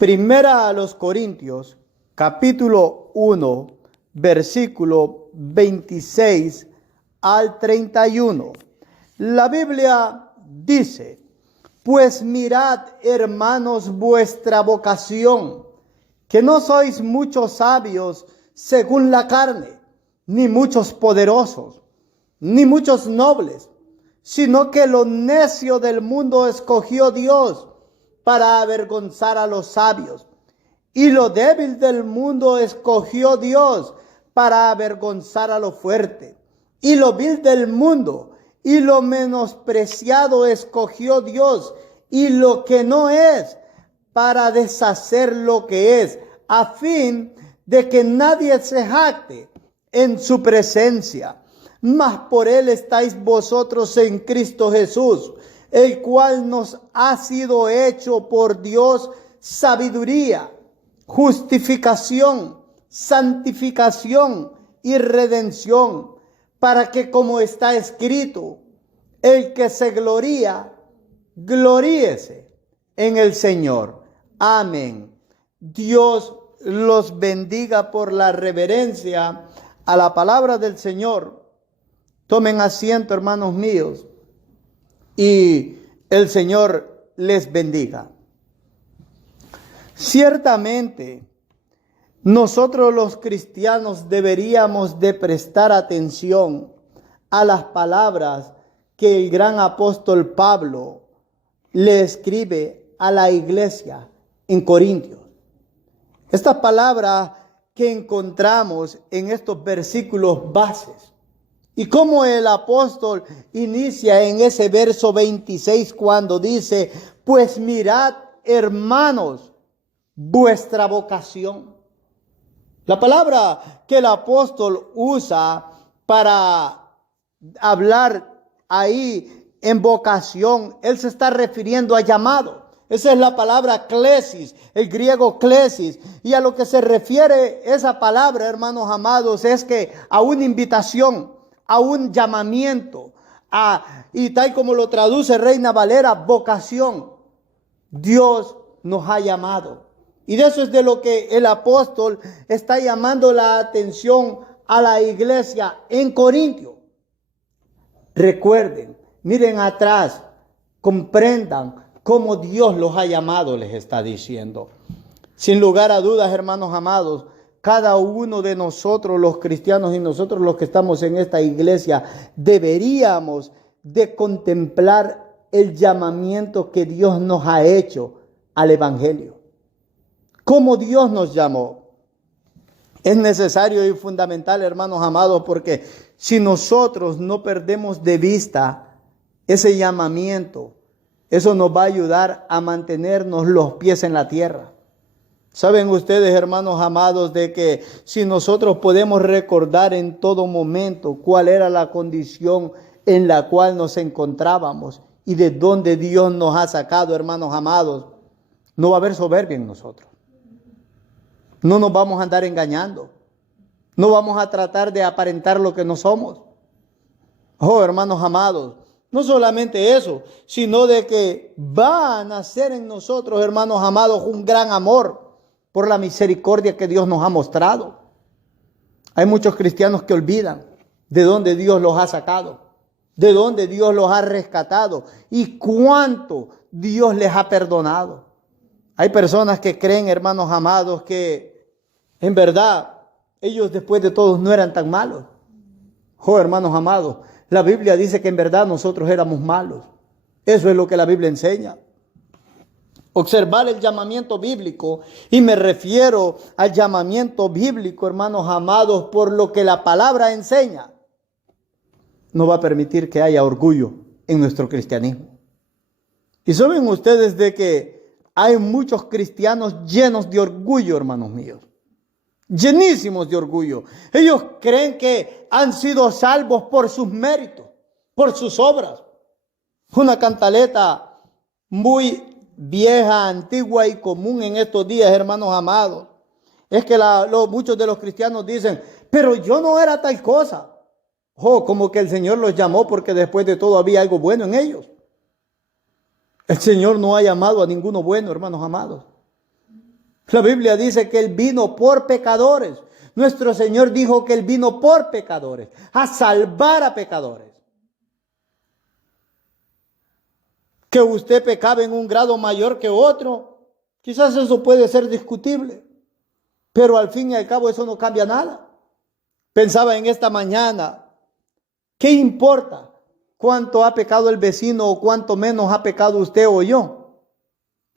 Primera a los Corintios, capítulo 1, versículo 26 al 31. La Biblia dice: pues mirad, hermanos, vuestra vocación, que no sois muchos sabios según la carne, ni muchos poderosos, ni muchos nobles, sino que lo necio del mundo escogió Dios para avergonzar a los sabios, y lo débil del mundo escogió Dios para avergonzar a lo fuerte, y lo vil del mundo y lo menospreciado escogió Dios, y lo que no es, para deshacer lo que es, a fin de que nadie se jacte en su presencia. Mas por él estáis vosotros en Cristo Jesús, el cual nos ha sido hecho por Dios sabiduría, justificación, santificación y redención, para que, como está escrito, el que se gloría, gloríese en el Señor. Amén. Dios los bendiga por la reverencia a la palabra del Señor. Tomen asiento, hermanos míos, y el Señor les bendiga. Ciertamente, nosotros los cristianos deberíamos de prestar atención a las palabras que el gran apóstol Pablo le escribe a la iglesia en Corintios. Estas palabras que encontramos en estos versículos bases. Y como el apóstol inicia en ese verso 26 cuando dice: pues mirad, hermanos, vuestra vocación. La palabra que el apóstol usa para hablar ahí en vocación, él se está refiriendo a llamado. Esa es la palabra klesis, el griego klesis. Y a lo que se refiere esa palabra, hermanos amados, es que a una invitación, a un llamamiento, y tal como lo traduce Reina Valera, vocación. Dios nos ha llamado. Y de eso es de lo que el apóstol está llamando la atención a la iglesia en Corintio. Recuerden, miren atrás, comprendan cómo Dios los ha llamado, les está diciendo. Sin lugar a dudas, hermanos amados, cada uno de nosotros los cristianos y nosotros los que estamos en esta iglesia deberíamos de contemplar el llamamiento que Dios nos ha hecho al evangelio. ¿Cómo Dios nos llamó? Es necesario y fundamental, hermanos amados, porque si nosotros no perdemos de vista ese llamamiento, eso nos va a ayudar a mantenernos los pies en la tierra. ¿Saben ustedes, hermanos amados, de que si nosotros podemos recordar en todo momento cuál era la condición en la cual nos encontrábamos y de dónde Dios nos ha sacado, hermanos amados, no va a haber soberbia en nosotros? No nos vamos a andar engañando. No vamos a tratar de aparentar lo que no somos. Oh, hermanos amados, no solamente eso, sino de que va a nacer en nosotros, hermanos amados, un gran amor por la misericordia que Dios nos ha mostrado. Hay muchos cristianos que olvidan de dónde Dios los ha sacado, de dónde Dios los ha rescatado y cuánto Dios les ha perdonado. Hay personas que creen, hermanos amados, que en verdad ellos después de todo no eran tan malos. Oh, hermanos amados, la Biblia dice que en verdad nosotros éramos malos. Eso es lo que la Biblia enseña. Observar el llamamiento bíblico, y me refiero al llamamiento bíblico, hermanos amados, por lo que la palabra enseña, no va a permitir que haya orgullo en nuestro cristianismo. Y saben ustedes de que hay muchos cristianos llenos de orgullo, hermanos míos. Llenísimos de orgullo. Ellos creen que han sido salvos por sus méritos, por sus obras. Una cantaleta muy vieja, antigua y común en estos días, hermanos amados, es que muchos de los cristianos dicen: pero yo no era tal cosa. Oh, como que el Señor los llamó porque después de todo había algo bueno en ellos. El Señor no ha llamado a ninguno bueno, hermanos amados. La Biblia dice que Él vino por pecadores. Nuestro Señor dijo que Él vino por pecadores, a salvar a pecadores. Que usted pecaba en un grado mayor que otro, quizás eso puede ser discutible, pero al fin y al cabo eso no cambia nada. Pensaba en esta mañana, ¿qué importa cuánto ha pecado el vecino o cuánto menos ha pecado usted o yo?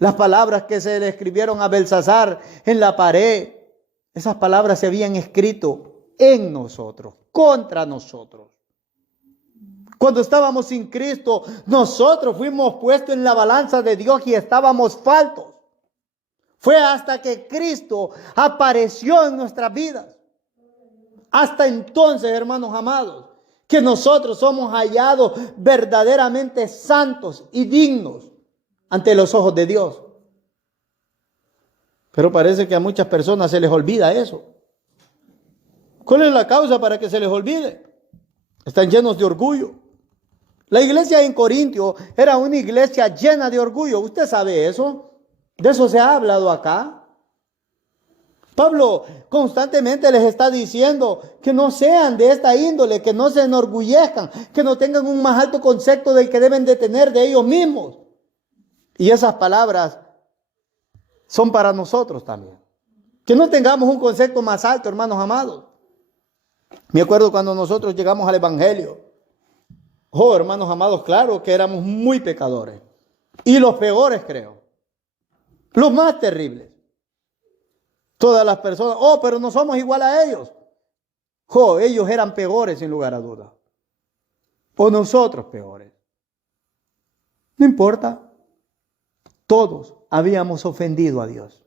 Las palabras que se le escribieron a Belsasar en la pared, esas palabras se habían escrito en nosotros, contra nosotros. Cuando estábamos sin Cristo, nosotros fuimos puestos en la balanza de Dios y estábamos faltos. Fue hasta que Cristo apareció en nuestras vidas. Hasta entonces, hermanos amados, que nosotros somos hallados verdaderamente santos y dignos ante los ojos de Dios. Pero parece que a muchas personas se les olvida eso. ¿Cuál es la causa para que se les olvide? Están llenos de orgullo. La iglesia en Corintio era una iglesia llena de orgullo. ¿Usted sabe eso? De eso se ha hablado acá. Pablo constantemente les está diciendo que no sean de esta índole, que no se enorgullezcan, que no tengan un más alto concepto del que deben de tener de ellos mismos. Y esas palabras son para nosotros también. Que no tengamos un concepto más alto, hermanos amados. Me acuerdo cuando nosotros llegamos al Evangelio. Oh, hermanos amados, claro que éramos muy pecadores. Y los peores, creo. Los más terribles. Todas las personas, oh, pero no somos igual a ellos. Oh, ellos eran peores sin lugar a duda. O nosotros peores. No importa. Todos habíamos ofendido a Dios.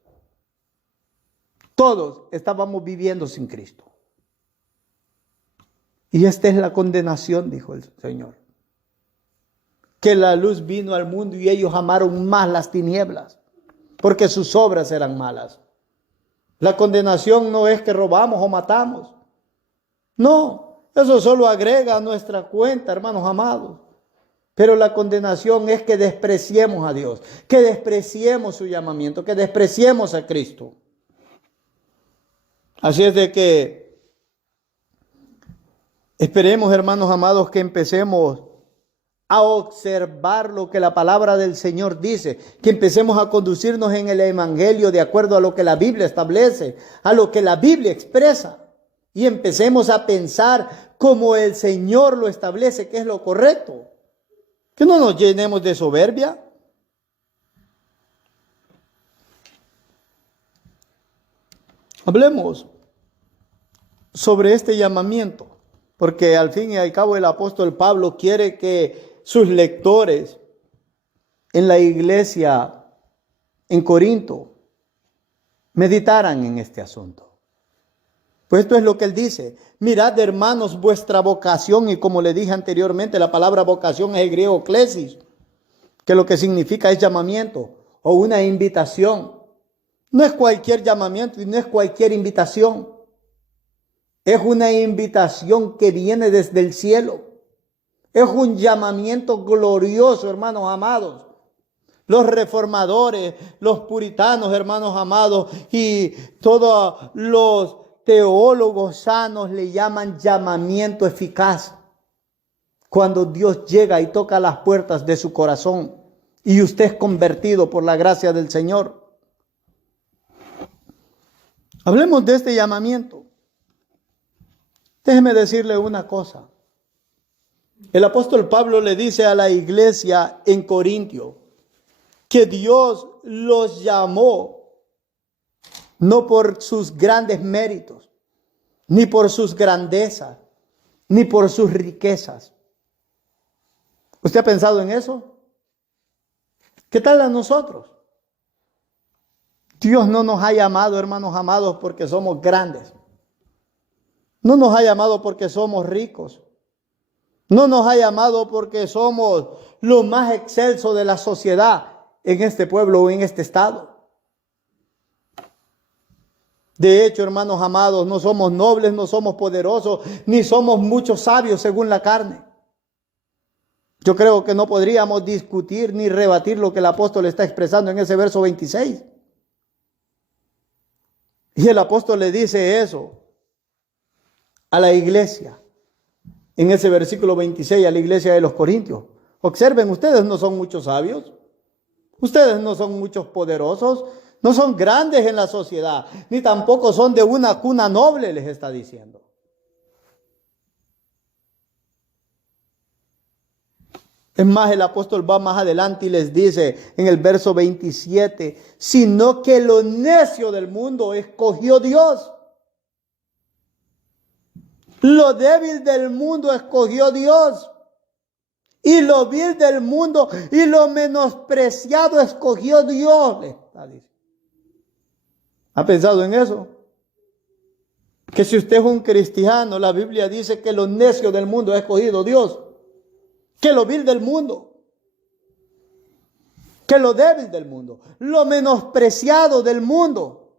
Todos estábamos viviendo sin Cristo. Y esta es la condenación, dijo el Señor. Que la luz vino al mundo y ellos amaron más las tinieblas, porque sus obras eran malas. La condenación no es que robamos o matamos. No, eso solo agrega a nuestra cuenta, hermanos amados. Pero la condenación es que despreciemos a Dios, que despreciemos su llamamiento, que despreciemos a Cristo. Así es de que esperemos, hermanos amados, que empecemos a observar lo que la palabra del Señor dice, que empecemos a conducirnos en el Evangelio de acuerdo a lo que la Biblia establece, a lo que la Biblia expresa, y empecemos a pensar como el Señor lo establece, que es lo correcto. Que no nos llenemos de soberbia. Hablemos sobre este llamamiento, porque al fin y al cabo el apóstol Pablo quiere que sus lectores en la iglesia en Corinto meditaran en este asunto. Pues esto es lo que él dice. Mirad, hermanos, vuestra vocación, y como le dije anteriormente, la palabra vocación es el griego klesis, que lo que significa es llamamiento o una invitación. No es cualquier llamamiento y no es cualquier invitación. Es una invitación que viene desde el cielo. Es un llamamiento glorioso, hermanos amados. Los reformadores, los puritanos, hermanos amados, y todos los teólogos sanos le llaman llamamiento eficaz. Cuando Dios llega y toca las puertas de su corazón y usted es convertido por la gracia del Señor. Hablemos de este llamamiento. Déjeme decirle una cosa. El apóstol Pablo le dice a la iglesia en Corintio que Dios los llamó no por sus grandes méritos, ni por sus grandezas, ni por sus riquezas. ¿Usted ha pensado en eso? ¿Qué tal a nosotros? Dios no nos ha llamado, hermanos amados, porque somos grandes. No nos ha llamado porque somos ricos. No nos ha llamado porque somos lo más excelso de la sociedad en este pueblo o en este estado. De hecho, hermanos amados, no somos nobles, no somos poderosos, ni somos muchos sabios según la carne. Yo creo que no podríamos discutir ni rebatir lo que el apóstol está expresando en ese verso 26. Y el apóstol le dice eso a la iglesia, en ese versículo 26, a la iglesia de los Corintios. Observen, ustedes no son muchos sabios, ustedes no son muchos poderosos, no son grandes en la sociedad, ni tampoco son de una cuna noble, les está diciendo. Es más, el apóstol va más adelante y les dice en el verso 27, sino que lo necio del mundo escogió Dios. Lo débil del mundo escogió Dios. Y lo vil del mundo y lo menospreciado escogió Dios. ¿Ha pensado en eso? Que si usted es un cristiano, la Biblia dice que lo necio del mundo ha escogido Dios. Que lo vil del mundo, que lo débil del mundo, lo menospreciado del mundo.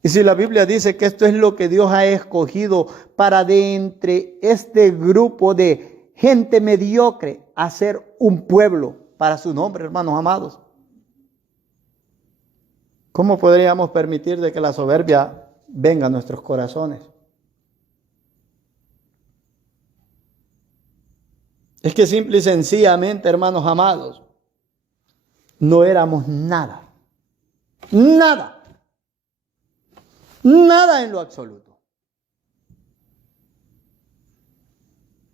Y si la Biblia dice que esto es lo que Dios ha escogido para de entre este grupo de gente mediocre hacer un pueblo para su nombre, hermanos amados, ¿cómo podríamos permitir de que la soberbia venga a nuestros corazones? Es que simple y sencillamente, hermanos amados, no éramos nada. Nada. Nada en lo absoluto.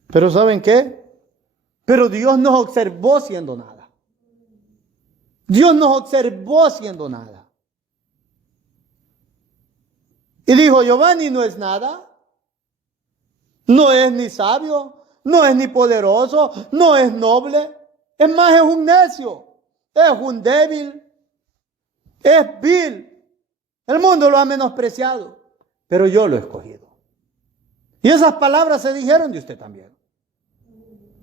Pero ¿saben qué? Pero Dios nos observó siendo nada. Dios nos observó siendo nada. Y dijo, Giovanni no es nada. No es ni sabio. No es ni poderoso, no es noble, es más, es un necio, es un débil, es vil. El mundo lo ha menospreciado, pero yo lo he escogido. Y esas palabras se dijeron de usted también.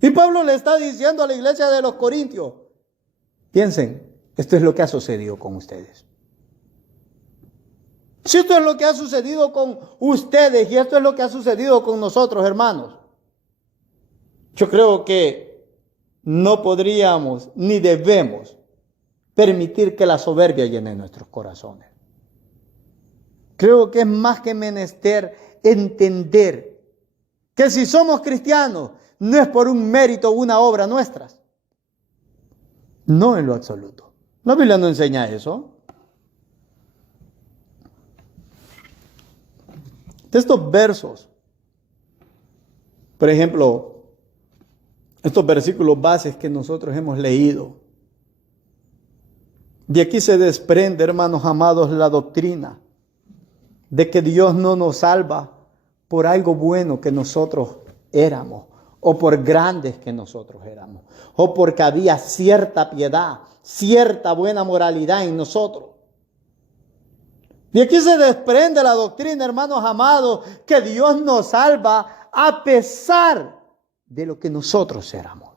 Y Pablo le está diciendo a la iglesia de los Corintios, piensen, esto es lo que ha sucedido con ustedes. Si esto es lo que ha sucedido con ustedes y esto es lo que ha sucedido con nosotros, hermanos, yo creo que no podríamos ni debemos permitir que la soberbia llene nuestros corazones. Creo que es más que menester entender que si somos cristianos no es por un mérito o una obra nuestras. No en lo absoluto. La Biblia no enseña eso. De estos versos, por ejemplo, estos versículos bases que nosotros hemos leído, de aquí se desprende, hermanos amados, la doctrina de que Dios no nos salva por algo bueno que nosotros éramos, o por grandes que nosotros éramos, o porque había cierta piedad, cierta buena moralidad en nosotros. De aquí se desprende la doctrina, hermanos amados, que Dios nos salva a pesar de lo que nosotros éramos.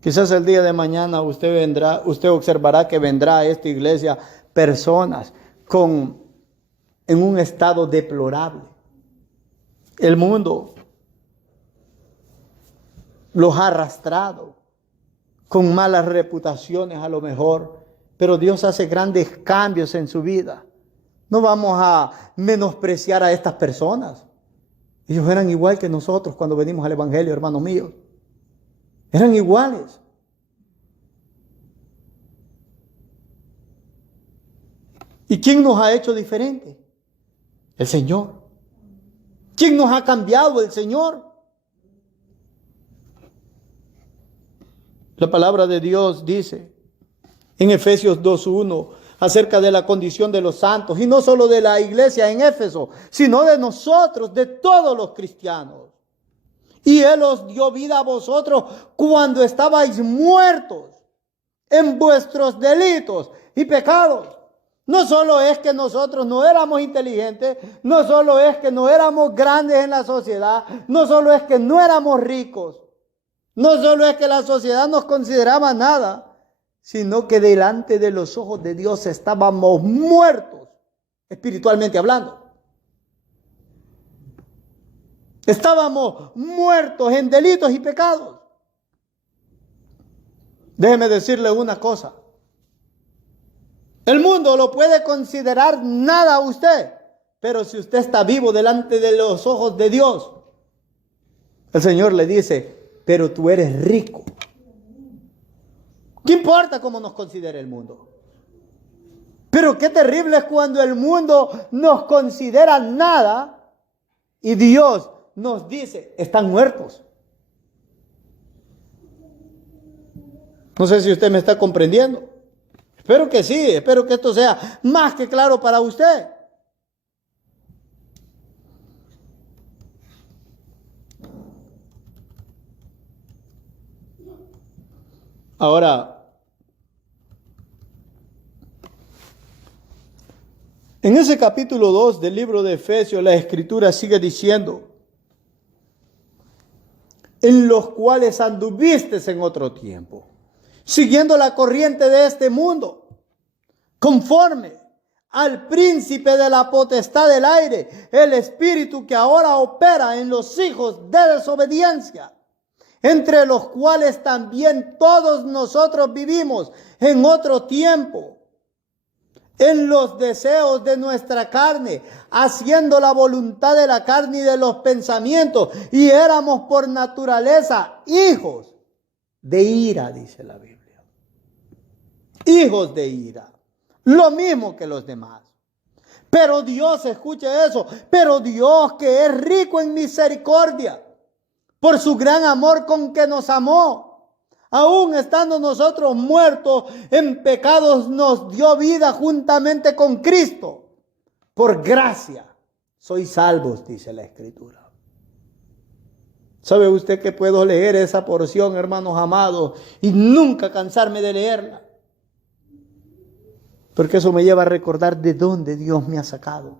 Quizás el día de mañana usted observará que vendrá a esta iglesia personas en un estado deplorable. El mundo los ha arrastrado con malas reputaciones a lo mejor, pero Dios hace grandes cambios en su vida. No vamos a menospreciar a estas personas. Ellos eran igual que nosotros cuando venimos al Evangelio, hermanos míos. Eran iguales. ¿Y quién nos ha hecho diferente? El Señor. ¿Quién nos ha cambiado? El Señor. La palabra de Dios dice en Efesios 2:1 acerca de la condición de los santos, y no solo de la iglesia en Éfeso, sino de nosotros, de todos los cristianos. Y Él os dio vida a vosotros cuando estabais muertos en vuestros delitos y pecados. No solo es que nosotros no éramos inteligentes, no solo es que no éramos grandes en la sociedad, no solo es que no éramos ricos, no solo es que la sociedad nos consideraba nada, sino que delante de los ojos de Dios estábamos muertos, espiritualmente hablando. Estábamos muertos en delitos y pecados. Déjeme decirle una cosa. El mundo lo puede considerar nada a usted, pero si usted está vivo delante de los ojos de Dios, el Señor le dice, pero tú eres rico. ¿Qué importa cómo nos considere el mundo? Pero qué terrible es cuando el mundo nos considera nada y Dios nos dice, están muertos. No sé si usted me está comprendiendo. Espero que sí, espero que esto sea más que claro para usted. Ahora, en ese capítulo 2 del libro de Efesios, la Escritura sigue diciendo, en los cuales anduviste en otro tiempo, siguiendo la corriente de este mundo, conforme al príncipe de la potestad del aire, el espíritu que ahora opera en los hijos de desobediencia, entre los cuales también todos nosotros vivimos en otro tiempo, en los deseos de nuestra carne, haciendo la voluntad de la carne y de los pensamientos, y éramos por naturaleza hijos de ira, dice la Biblia. Hijos de ira, lo mismo que los demás. Pero Dios, escuche eso, pero Dios que es rico en misericordia, por su gran amor con que nos amó, aún estando nosotros muertos en pecados, nos dio vida juntamente con Cristo. Por gracia sois salvos, dice la Escritura. ¿Sabe usted que puedo leer esa porción, hermanos amados, y nunca cansarme de leerla? Porque eso me lleva a recordar de dónde Dios me ha sacado.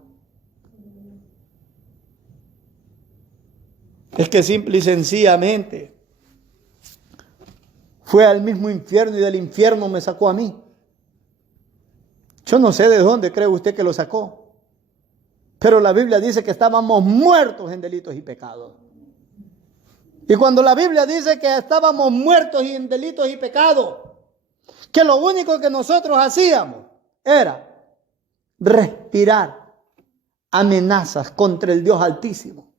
Es que simple y sencillamente fue al mismo infierno y del infierno me sacó a mí. Yo no sé de dónde cree usted que lo sacó, pero la Biblia dice que estábamos muertos en delitos y pecados. Y cuando la Biblia dice que estábamos muertos en delitos y pecados, que lo único que nosotros hacíamos era respirar amenazas contra el Dios Altísimo.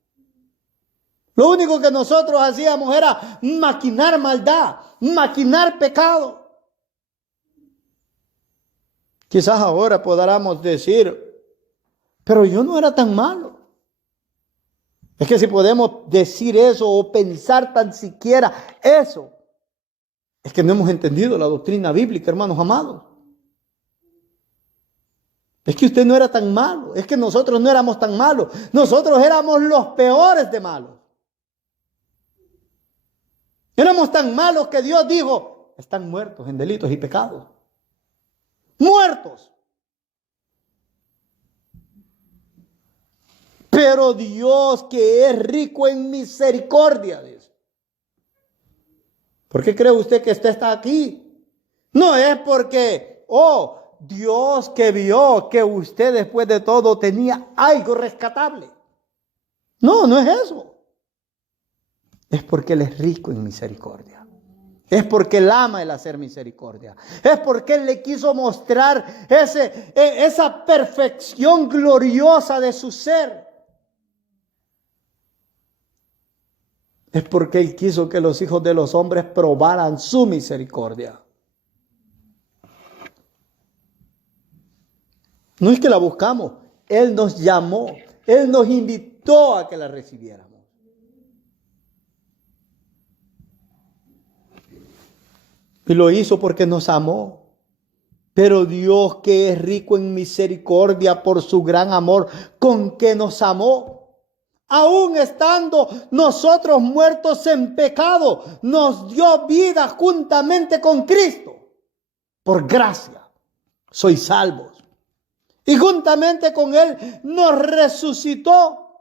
Lo único que nosotros hacíamos era maquinar maldad, maquinar pecado. Quizás ahora podamos decir, pero yo no era tan malo. Es que si podemos decir eso o pensar tan siquiera eso, es que no hemos entendido la doctrina bíblica, hermanos amados. Es que usted no era tan malo, es que nosotros no éramos tan malos, nosotros éramos los peores de malos. Éramos tan malos que Dios dijo, están muertos en delitos y pecados. Muertos. Pero Dios que es rico en misericordia, dice. ¿Por qué cree usted que usted está aquí? No es porque, Dios que vio que usted después de todo tenía algo rescatable. No, no es eso. Es porque Él es rico en misericordia. Es porque Él ama el hacer misericordia. Es porque Él le quiso mostrar esa perfección gloriosa de su ser. Es porque Él quiso que los hijos de los hombres probaran su misericordia. No es que la buscamos. Él nos llamó. Él nos invitó a que la recibiéramos. Y lo hizo porque nos amó. Pero Dios que es rico en misericordia por su gran amor con que nos amó, aún estando nosotros muertos en pecado, nos dio vida juntamente con Cristo. Por gracia sois salvos. Y juntamente con Él nos resucitó.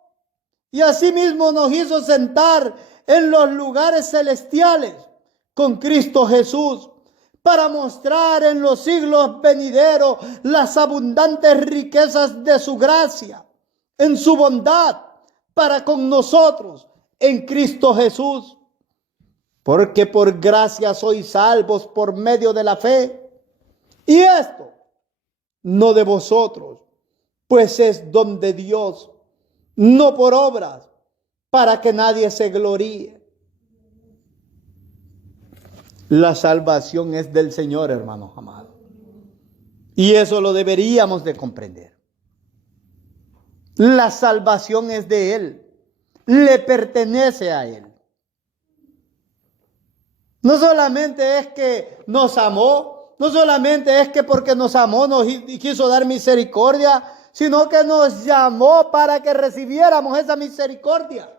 Y asimismo nos hizo sentar en los lugares celestiales con Cristo Jesús, para mostrar en los siglos venideros las abundantes riquezas de su gracia, en su bondad, para con nosotros, en Cristo Jesús. porque por gracia sois salvos por medio de la fe. Y esto no de vosotros, pues es don de Dios, no por obras, para que nadie se gloríe. La salvación es del Señor, hermanos amados. Y eso lo deberíamos de comprender. La salvación es de Él, le pertenece a Él. No solamente es que nos amó, no solamente es que porque nos amó nos quiso dar misericordia, sino que nos llamó para que recibiéramos esa misericordia.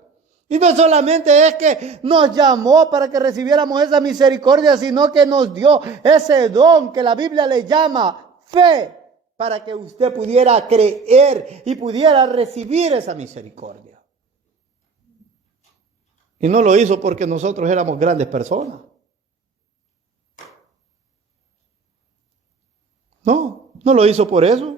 Y no solamente es que nos llamó para que recibiéramos esa misericordia, sino que nos dio ese don que la Biblia le llama fe, para que usted pudiera creer y pudiera recibir esa misericordia. Y no lo hizo porque nosotros éramos grandes personas. No lo hizo por eso.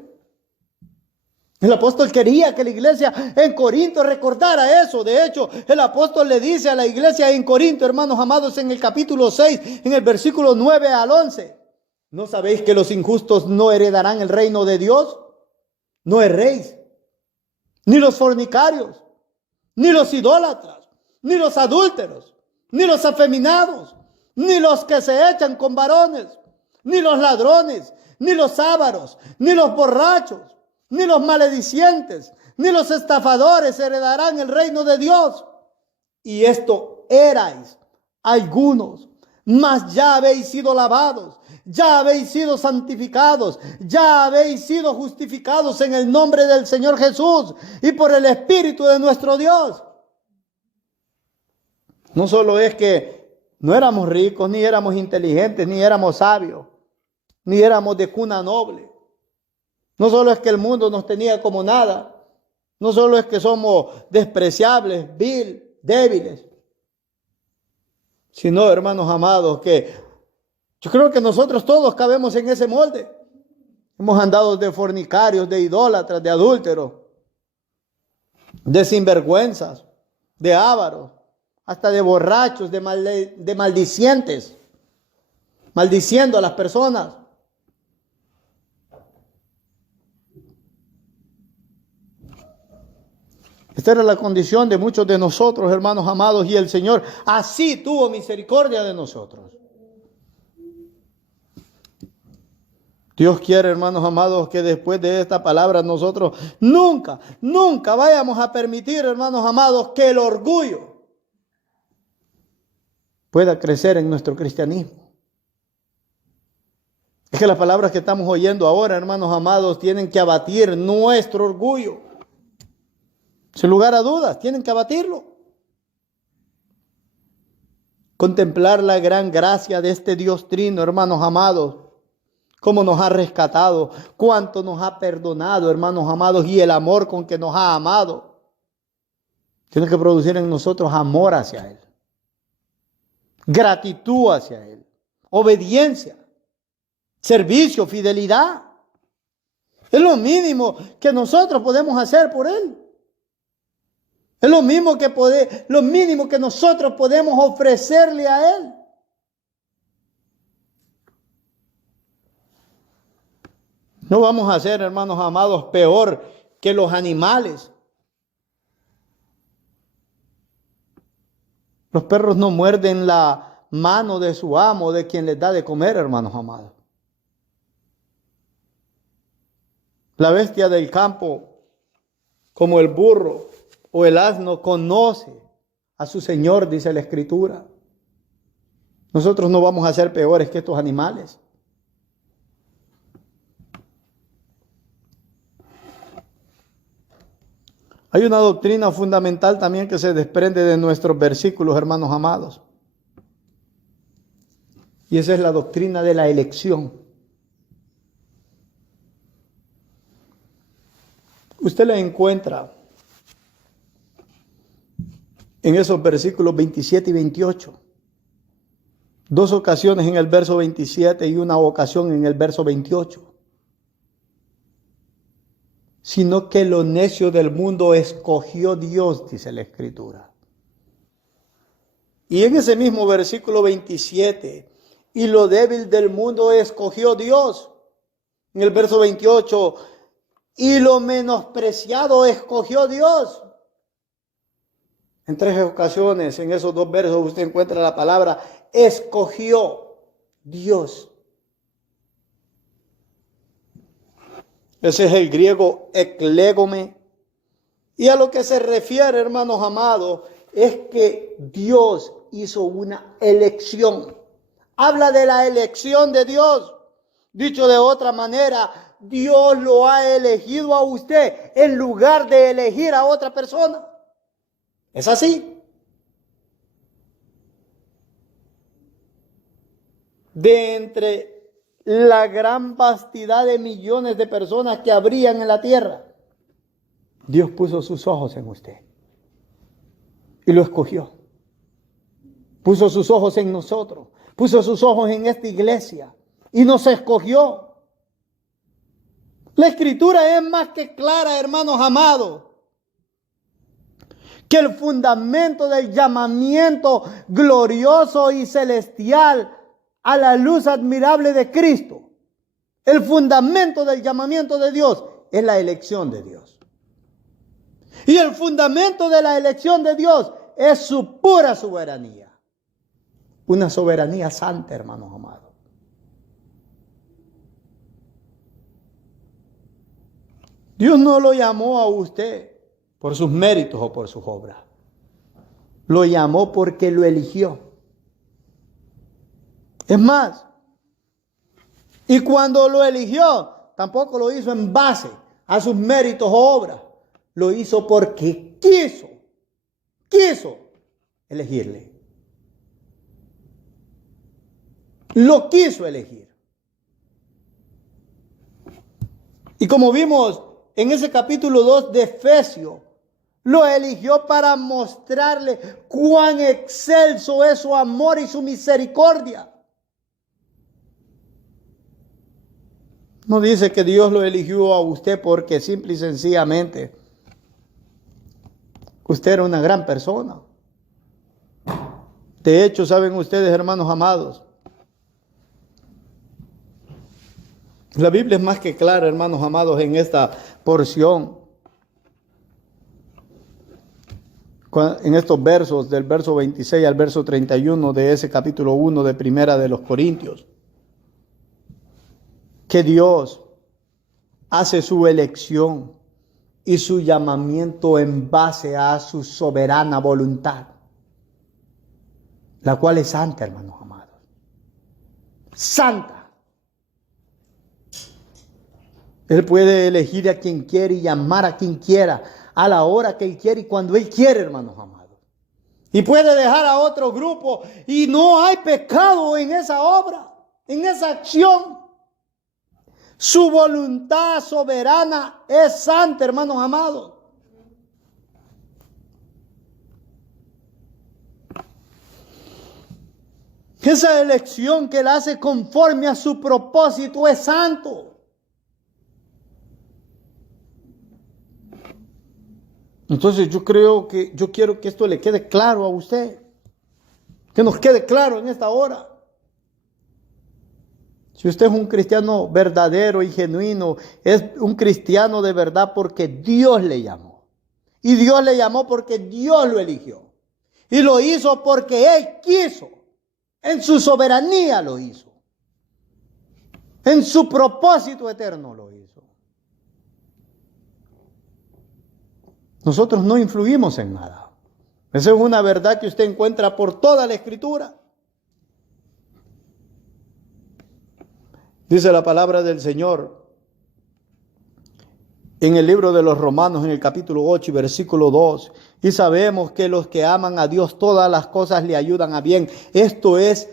El apóstol quería que la iglesia en Corinto recordara eso. De hecho, el apóstol le dice a la iglesia en Corinto, hermanos amados, en el capítulo 6, en el versículo 9 al 11. ¿No sabéis que los injustos no heredarán el reino de Dios? No erréis, ni los fornicarios, ni los idólatras, ni los adúlteros, ni los afeminados, ni los que se echan con varones, ni los ladrones, ni los ávaros, ni los borrachos, ni los maledicientes, ni los estafadores heredarán el reino de Dios. Y esto erais algunos, mas ya habéis sido lavados, ya habéis sido santificados, ya habéis sido justificados en el nombre del Señor Jesús y por el Espíritu de nuestro Dios. No solo es que no éramos ricos, ni éramos inteligentes, ni éramos sabios, ni éramos de cuna noble. No solo es que el mundo nos tenía como nada. No solo es que somos despreciables, vil, débiles. Sino, hermanos amados, que yo creo que nosotros todos cabemos en ese molde. Hemos andado de fornicarios, de idólatras, de adúlteros, de sinvergüenzas, de ávaros, hasta de borrachos, de maldicientes, maldiciendo a las personas. Esta era la condición de muchos de nosotros, hermanos amados, y el Señor así tuvo misericordia de nosotros. Dios quiere, hermanos amados, que después de esta palabra nosotros nunca vayamos a permitir, hermanos amados, que el orgullo pueda crecer en nuestro cristianismo. Es que las palabras que estamos oyendo ahora, hermanos amados, tienen que abatir nuestro orgullo. Sin lugar a dudas, tienen que abatirlo. Contemplar la gran gracia de este Dios trino, hermanos amados. Cómo nos ha rescatado, cuánto nos ha perdonado, hermanos amados, y el amor con que nos ha amado. Tiene que producir en nosotros amor hacia Él. Gratitud hacia Él. Obediencia. Servicio, fidelidad. Es lo mínimo que nosotros podemos hacer por Él. Es lo mínimo que nosotros podemos ofrecerle a Él. No vamos a ser, hermanos amados, peor que los animales. Los perros no muerden la mano de su amo, de quien les da de comer, hermanos amados. La bestia del campo, como el burro o el asno, conoce a su Señor, dice la Escritura. Nosotros no vamos a ser peores que estos animales. Hay una doctrina fundamental también que se desprende de nuestros versículos, hermanos amados. Y esa es la doctrina de la elección. Usted la encuentra en esos versículos 27 y 28. Dos ocasiones en el verso 27 y una ocasión en el verso 28. Sino que lo necio del mundo escogió Dios, dice la Escritura. Y en ese mismo versículo 27, y lo débil del mundo escogió Dios. En el verso 28, y lo menospreciado escogió Dios. En 3 ocasiones, en esos 2 versos, usted encuentra la palabra escogió Dios. Ese es el griego eklegome. Y a lo que se refiere, hermanos amados, es que Dios hizo una elección. Habla de la elección de Dios. Dicho de otra manera, Dios lo ha elegido a usted en lugar de elegir a otra persona. ¿Es así? De entre la gran vastidad de millones de personas que habrían en la tierra, Dios puso sus ojos en usted y lo escogió. Puso sus ojos en nosotros, puso sus ojos en esta iglesia y nos escogió. La escritura es más que clara, hermanos amados, que el fundamento del llamamiento glorioso y celestial a la luz admirable de Cristo, el fundamento del llamamiento de Dios es la elección de Dios. Y el fundamento de la elección de Dios es su pura soberanía. Una soberanía santa, hermanos amados. Dios no lo llamó a usted por sus méritos o por sus obras. Lo llamó porque lo eligió. Es más, y cuando lo eligió, tampoco lo hizo en base a sus méritos o obras. Lo hizo porque quiso elegirle. Lo quiso elegir. Y como vimos en ese capítulo 2 de Efesios, lo eligió para mostrarle cuán excelso es su amor y su misericordia. No dice que Dios lo eligió a usted porque simple y sencillamente usted era una gran persona. De hecho, saben ustedes, hermanos amados, la Biblia es más que clara, hermanos amados, en esta porción. En estos versos, del verso 26 al verso 31 de ese capítulo 1 de Primera de los Corintios, que Dios hace su elección y su llamamiento en base a su soberana voluntad, la cual es santa, hermanos amados. Santa. Él puede elegir a quien quiere y llamar a quien quiera, a la hora que Él quiere y cuando Él quiere, hermanos amados. Y puede dejar a otro grupo y no hay pecado en esa obra, en esa acción. Su voluntad soberana es santa, hermanos amados. Esa elección que Él hace conforme a su propósito es santo. Entonces yo quiero que esto le quede claro a usted, que nos quede claro en esta hora. Si usted es un cristiano verdadero y genuino, es un cristiano de verdad porque Dios le llamó. Y Dios le llamó porque Dios lo eligió. Y lo hizo porque Él quiso. En su soberanía lo hizo. En su propósito eterno lo hizo. Nosotros no influimos en nada. Esa es una verdad que usted encuentra por toda la Escritura. Dice la palabra del Señor en el libro de los Romanos, en el capítulo 8 y versículo 2. Y sabemos que los que aman a Dios, todas las cosas le ayudan a bien. Esto es,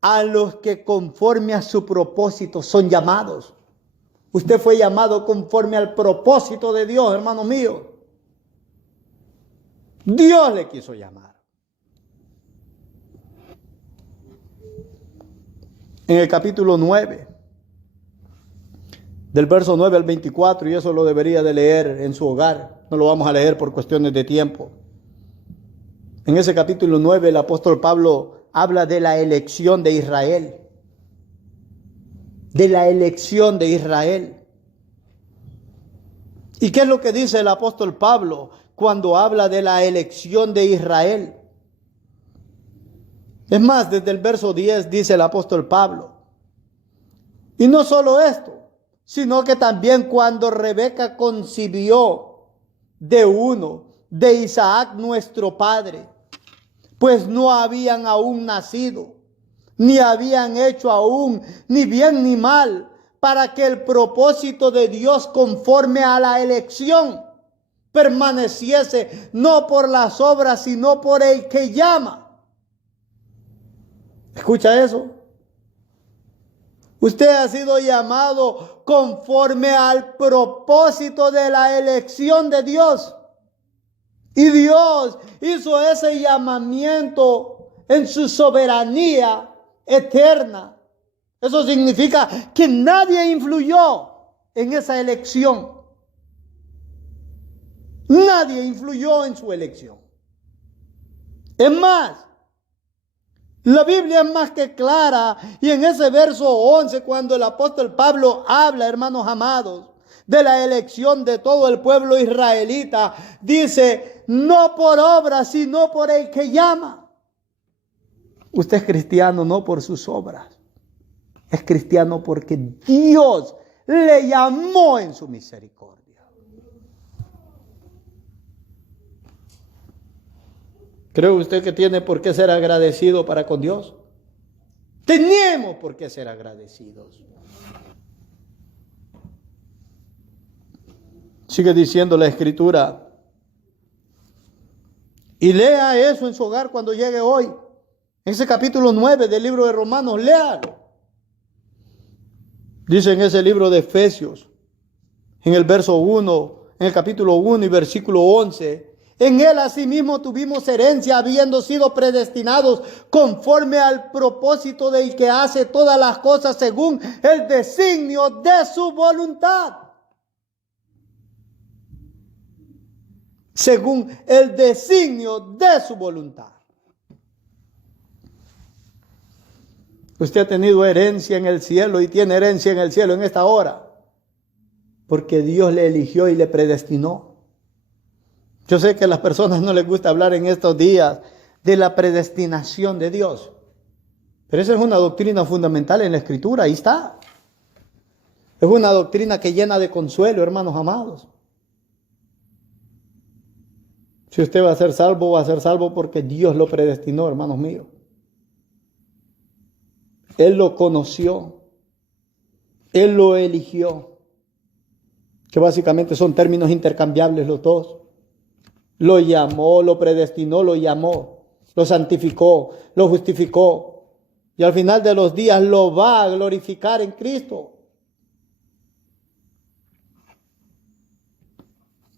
a los que conforme a su propósito son llamados. Usted fue llamado conforme al propósito de Dios, hermano mío. Dios le quiso llamar. En el capítulo 9, del verso 9 al 24, y eso lo debería de leer en su hogar. No lo vamos a leer por cuestiones de tiempo. En ese capítulo 9 el apóstol Pablo habla de la elección de Israel. De la elección de Israel. ¿Y qué es lo que dice el apóstol Pablo cuando habla de la elección de Israel? Es más, desde el verso 10 dice el apóstol Pablo. Y no solo esto, sino que también cuando Rebeca concibió de uno, de Isaac nuestro padre, pues no habían aún nacido, ni habían hecho aún ni bien ni mal, para que el propósito de Dios conforme a la elección permaneciese no por las obras, sino por el que llama. ¿Escucha eso? Usted ha sido llamado conforme al propósito de la elección de Dios. Y Dios hizo ese llamamiento en su soberanía eterna. Eso significa que nadie influyó en esa elección. Nadie influyó en su elección. Es más, la Biblia es más que clara, y en ese verso 11, cuando el apóstol Pablo habla, hermanos amados, de la elección de todo el pueblo israelita, dice, no por obras, sino por el que llama. Usted es cristiano no por sus obras, es cristiano porque Dios le llamó en su misericordia. ¿Cree usted que tiene por qué ser agradecido para con Dios? Tenemos por qué ser agradecidos. Sigue diciendo la Escritura. Y lea eso en su hogar cuando llegue hoy. En ese capítulo 9 del libro de Romanos, léalo. Dice en ese libro de Efesios, en el verso 1, en el capítulo 1 y versículo 11, en él asimismo tuvimos herencia, habiendo sido predestinados conforme al propósito del que hace todas las cosas según el designio de su voluntad. Según el designio de su voluntad. Usted ha tenido herencia en el cielo y tiene herencia en el cielo en esta hora, porque Dios le eligió y le predestinó. Yo sé que a las personas no les gusta hablar en estos días de la predestinación de Dios, pero esa es una doctrina fundamental en la Escritura, ahí está. Es una doctrina que llena de consuelo, hermanos amados. Si usted va a ser salvo porque Dios lo predestinó, hermanos míos. Él lo conoció, Él lo eligió, que básicamente son términos intercambiables los dos. Lo llamó, lo predestinó, lo llamó, lo santificó, lo justificó. Y al final de los días lo va a glorificar en Cristo.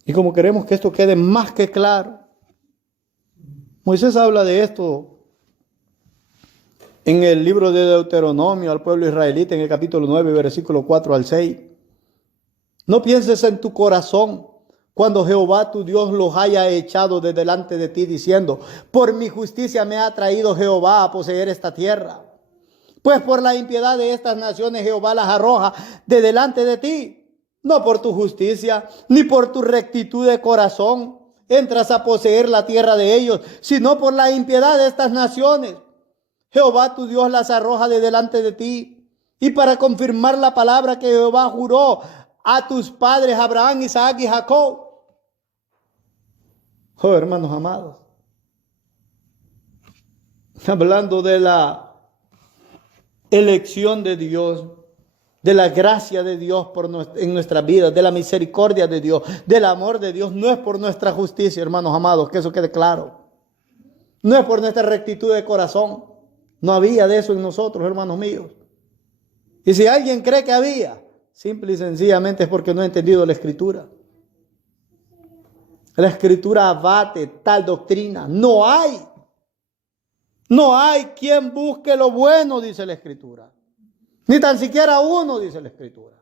Y como queremos que esto quede más que claro, Moisés habla de esto en el libro de Deuteronomio al pueblo israelita, en el capítulo 9, versículo 4 al 6. No pienses en tu corazón cuando Jehová tu Dios los haya echado de delante de ti, diciendo, por mi justicia me ha traído Jehová a poseer esta tierra. Pues por la impiedad de estas naciones Jehová las arroja de delante de ti. No por tu justicia, ni por tu rectitud de corazón entras a poseer la tierra de ellos, sino por la impiedad de estas naciones. Jehová tu Dios las arroja de delante de ti. Y para confirmar la palabra que Jehová juró a tus padres, Abraham, Isaac y Jacob. Oh, hermanos amados, hablando de la elección de Dios, de la gracia de Dios en nuestras vidas, de la misericordia de Dios, del amor de Dios, no es por nuestra justicia, hermanos amados, que eso quede claro. No es por nuestra rectitud de corazón. No había de eso en nosotros, hermanos míos. Y si alguien cree que había, simple y sencillamente es porque no ha entendido la Escritura. La Escritura abate tal doctrina. No hay quien busque lo bueno, dice la Escritura. Ni tan siquiera uno, dice la Escritura.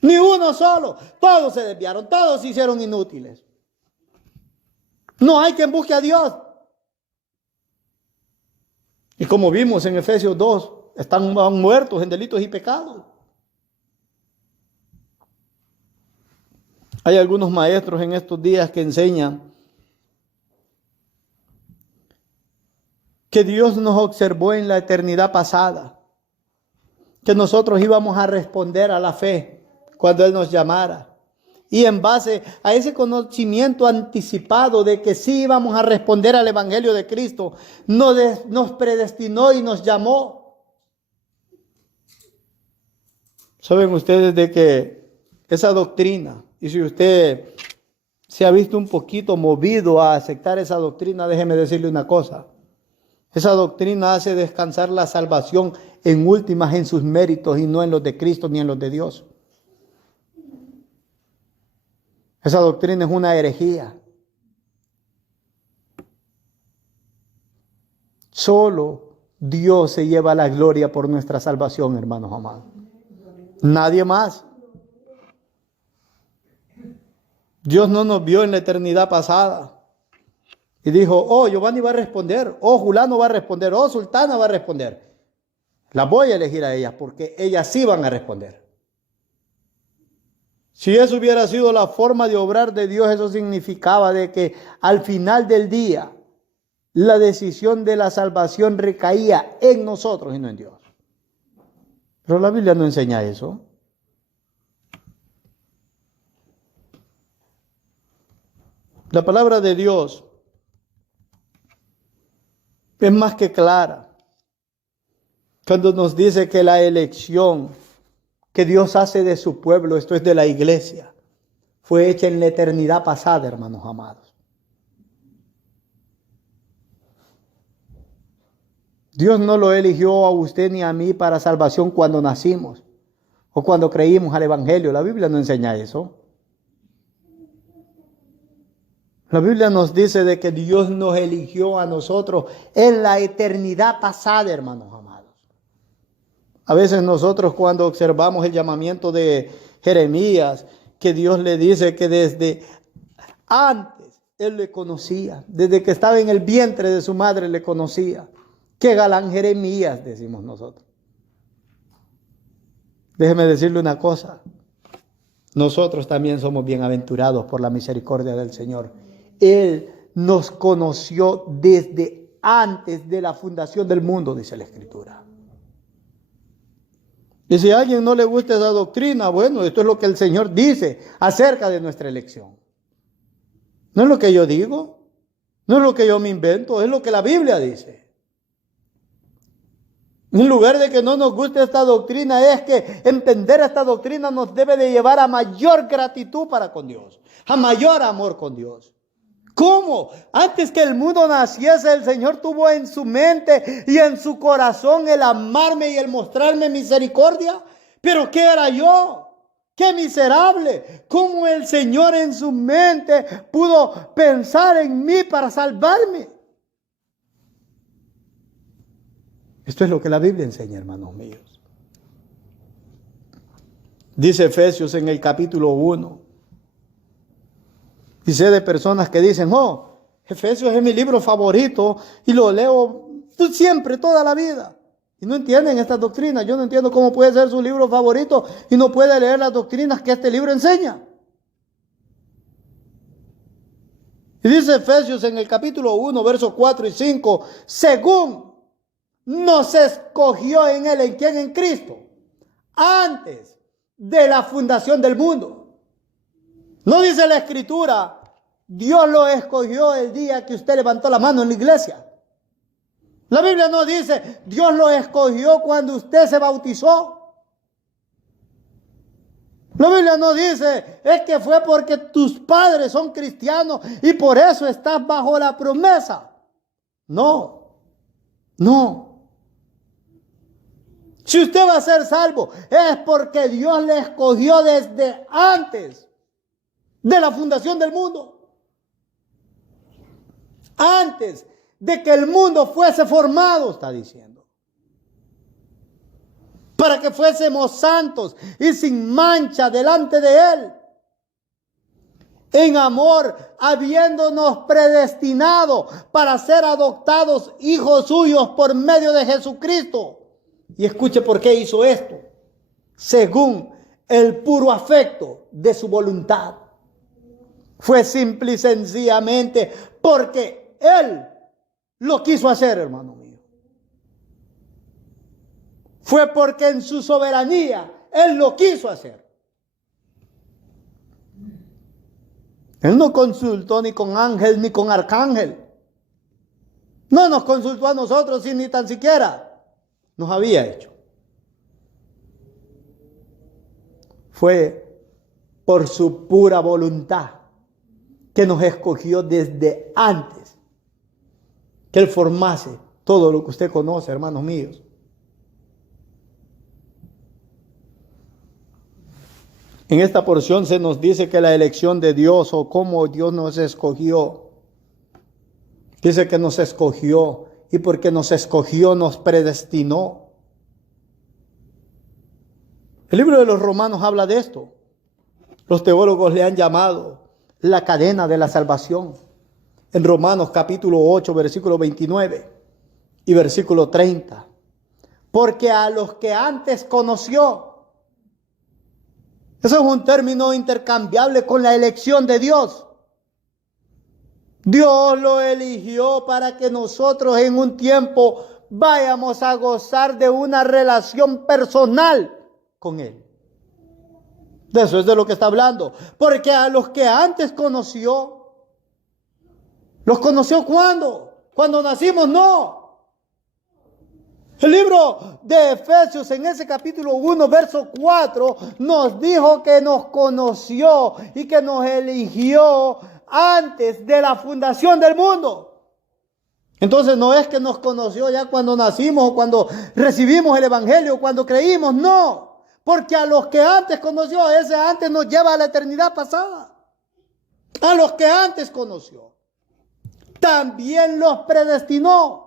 Ni uno solo. Todos se desviaron, todos se hicieron inútiles. No hay quien busque a Dios. Y como vimos en Efesios 2, están muertos en delitos y pecados. Hay algunos maestros en estos días que enseñan que Dios nos observó en la eternidad pasada, que nosotros íbamos a responder a la fe cuando Él nos llamara. Y en base a ese conocimiento anticipado de que sí íbamos a responder al Evangelio de Cristo, nos predestinó y nos llamó. Saben ustedes de que esa doctrina, y si usted se ha visto un poquito movido a aceptar esa doctrina, déjeme decirle una cosa. Esa doctrina hace descansar la salvación en últimas en sus méritos y no en los de Cristo ni en los de Dios. Esa doctrina es una herejía. Solo Dios se lleva la gloria por nuestra salvación, hermanos amados. Nadie más. Dios no nos vio en la eternidad pasada y dijo, oh, Giovanni va a responder, oh, Julano va a responder, oh, Sultana va a responder. Las voy a elegir a ellas porque ellas sí van a responder. Si eso hubiera sido la forma de obrar de Dios, eso significaba de que al final del día la decisión de la salvación recaía en nosotros y no en Dios. Pero la Biblia no enseña eso. La palabra de Dios es más que clara cuando nos dice que la elección que Dios hace de su pueblo, esto es de la iglesia, fue hecha en la eternidad pasada, hermanos amados. Dios no lo eligió a usted ni a mí para salvación cuando nacimos o cuando creímos al Evangelio. La Biblia no enseña eso. La Biblia nos dice de que Dios nos eligió a nosotros en la eternidad pasada, hermanos amados. A veces nosotros cuando observamos el llamamiento de Jeremías, que Dios le dice que desde antes Él le conocía, desde que estaba en el vientre de su madre le conocía. Qué galán Jeremías, decimos nosotros. Déjeme decirle una cosa. Nosotros también somos bienaventurados por la misericordia del Señor. Él nos conoció desde antes de la fundación del mundo, dice la Escritura. Y si a alguien no le gusta esa doctrina, bueno, esto es lo que el Señor dice acerca de nuestra elección. No es lo que yo digo, no es lo que yo me invento, es lo que la Biblia dice. En lugar de que no nos guste esta doctrina, es que entender esta doctrina nos debe de llevar a mayor gratitud para con Dios, a mayor amor con Dios. ¿Cómo? Antes que el mundo naciese, el Señor tuvo en su mente y en su corazón el amarme y el mostrarme misericordia. ¿Pero qué era yo? ¡Qué miserable! ¿Cómo el Señor en su mente pudo pensar en mí para salvarme? Esto es lo que la Biblia enseña, hermanos míos. Dice Efesios en el capítulo 1. Y sé de personas que dicen, oh, Efesios es mi libro favorito y lo leo siempre, toda la vida. Y no entienden estas doctrinas. Yo no entiendo cómo puede ser su libro favorito y no puede leer las doctrinas que este libro enseña. Y dice Efesios en el capítulo 1, versos 4 y 5, según nos escogió en Él, ¿en quién? En Cristo, antes de la fundación del mundo. No dice la Escritura, Dios lo escogió el día que usted levantó la mano en la iglesia. La Biblia no dice, Dios lo escogió cuando usted se bautizó. La Biblia no dice, es que fue porque tus padres son cristianos y por eso estás bajo la promesa. No, no. Si usted va a ser salvo, es porque Dios le escogió desde antes de la fundación del mundo. Antes de que el mundo fuese formado, está diciendo. Para que fuésemos santos y sin mancha delante de Él. en amor, habiéndonos predestinado para ser adoptados hijos suyos por medio de Jesucristo. Y escuche por qué hizo esto. Según el puro afecto de su voluntad. Fue simple y sencillamente porque Él lo quiso hacer, hermano mío. Fue porque en su soberanía Él lo quiso hacer. Él no consultó ni con ángel ni con arcángel. No nos consultó a nosotros y ni tan siquiera nos había hecho. Fue por su pura voluntad que nos escogió desde antes que Él formase todo lo que usted conoce, hermanos míos. En esta porción se nos dice que la elección de Dios o cómo Dios nos escogió. Dice que nos escogió y porque nos escogió nos predestinó. El libro de los Romanos habla de esto. Los teólogos le han llamado la cadena de la salvación. En Romanos capítulo 8, versículo 29 y versículo 30. Porque a los que antes conoció. Eso es un término intercambiable con la elección de Dios. Dios lo eligió para que nosotros en un tiempo vayamos a gozar de una relación personal con Él. De eso es de lo que está hablando. Porque a los que antes conoció, ¿los conoció cuándo? Cuando nacimos, no. El libro de Efesios en ese capítulo 1, verso 4, nos dijo que nos conoció y que nos eligió antes de la fundación del mundo. Entonces no es que nos conoció ya cuando nacimos o cuando recibimos el evangelio, cuando creímos, no. Porque a los que antes conoció, ese antes nos lleva a la eternidad pasada. A los que antes conoció, también los predestinó.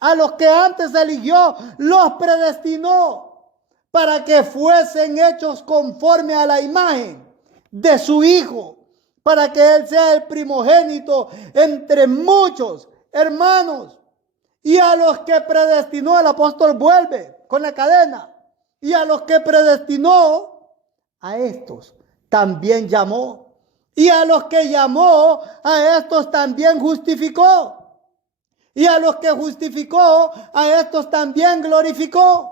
A los que antes eligió, los predestinó para que fuesen hechos conforme a la imagen de su Hijo, para que Él sea el primogénito entre muchos hermanos. Y a los que predestinó, el apóstol vuelve con la cadena. Y a los que predestinó, a estos también llamó. Y a los que llamó, a estos también justificó. Y a los que justificó, a estos también glorificó.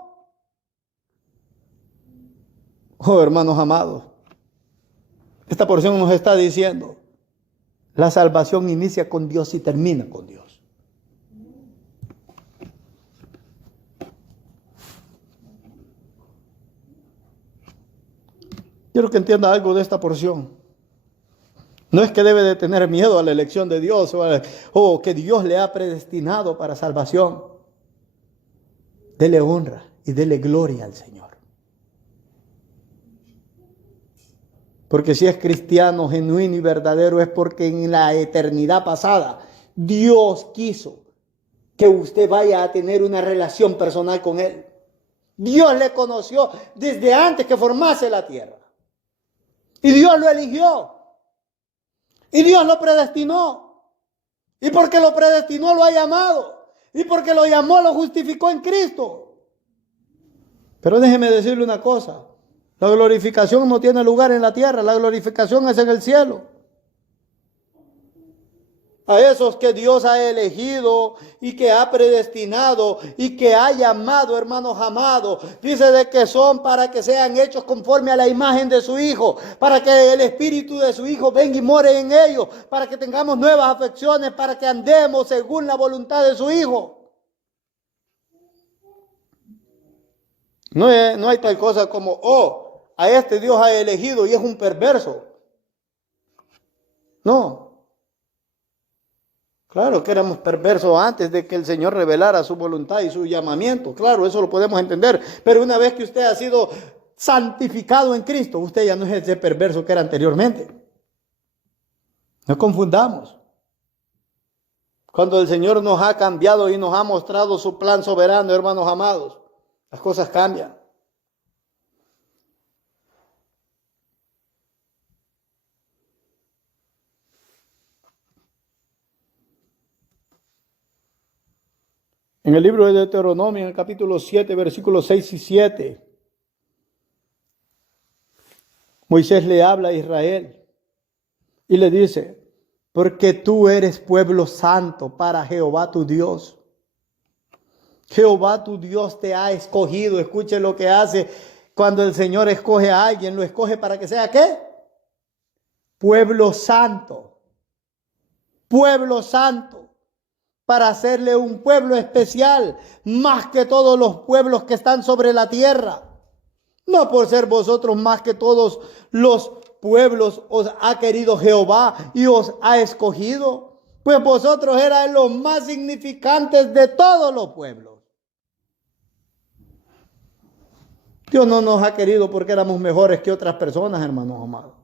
Oh, hermanos amados, esta porción nos está diciendo, la salvación inicia con Dios y termina con Dios. Quiero que entienda algo de esta porción. No es que debe de tener miedo a la elección de Dios o que Dios le ha predestinado para salvación. Dele honra y dele gloria al Señor. Porque si es cristiano genuino y verdadero es porque en la eternidad pasada Dios quiso que usted vaya a tener una relación personal con Él. Dios le conoció desde antes que formase la tierra. Y Dios lo eligió. Y Dios lo predestinó. Y porque lo predestinó, lo ha llamado. Y porque lo llamó, lo justificó en Cristo. Pero déjeme decirle una cosa. La glorificación no tiene lugar en la tierra. La glorificación es en el cielo. A esos que Dios ha elegido y que ha predestinado y que ha llamado, hermanos amados, dice de que son para que sean hechos conforme a la imagen de su Hijo, para que el Espíritu de su Hijo venga y more en ellos, para que tengamos nuevas afecciones, para que andemos según la voluntad de su Hijo. No hay tal cosa como, a este Dios ha elegido y es un perverso. No. Claro que éramos perversos antes de que el Señor revelara su voluntad y su llamamiento. Claro, eso lo podemos entender. Pero una vez que usted ha sido santificado en Cristo, usted ya no es ese perverso que era anteriormente. No confundamos. Cuando el Señor nos ha cambiado y nos ha mostrado su plan soberano, hermanos amados, las cosas cambian. En el libro de Deuteronomio, en el capítulo 7, versículos 6 y 7, Moisés le habla a Israel y le dice: porque tú eres pueblo santo para Jehová tu Dios. Jehová tu Dios te ha escogido. Escuche lo que hace cuando el Señor escoge a alguien. Lo escoge para que sea ¿qué? Pueblo santo. Pueblo santo. Para hacerle un pueblo especial, más que todos los pueblos que están sobre la tierra. No por ser vosotros más que todos los pueblos os ha querido Jehová y os ha escogido, pues vosotros erais los más significantes de todos los pueblos. Dios no nos ha querido porque éramos mejores que otras personas, hermanos amados.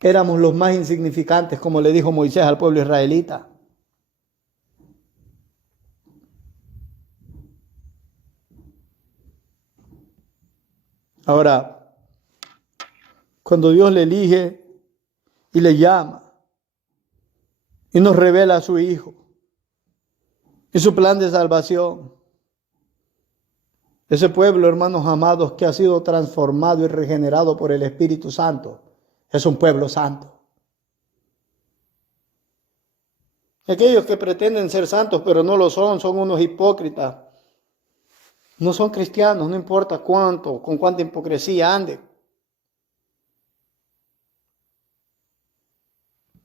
Éramos los más insignificantes, como le dijo Moisés al pueblo israelita. Ahora, cuando Dios le elige y le llama y nos revela a su Hijo y su plan de salvación, ese pueblo, hermanos amados, que ha sido transformado y regenerado por el Espíritu Santo, es un pueblo santo. Aquellos que pretenden ser santos pero no lo son unos hipócritas. No son cristianos, no importa cuánto, con cuánta hipocresía anden.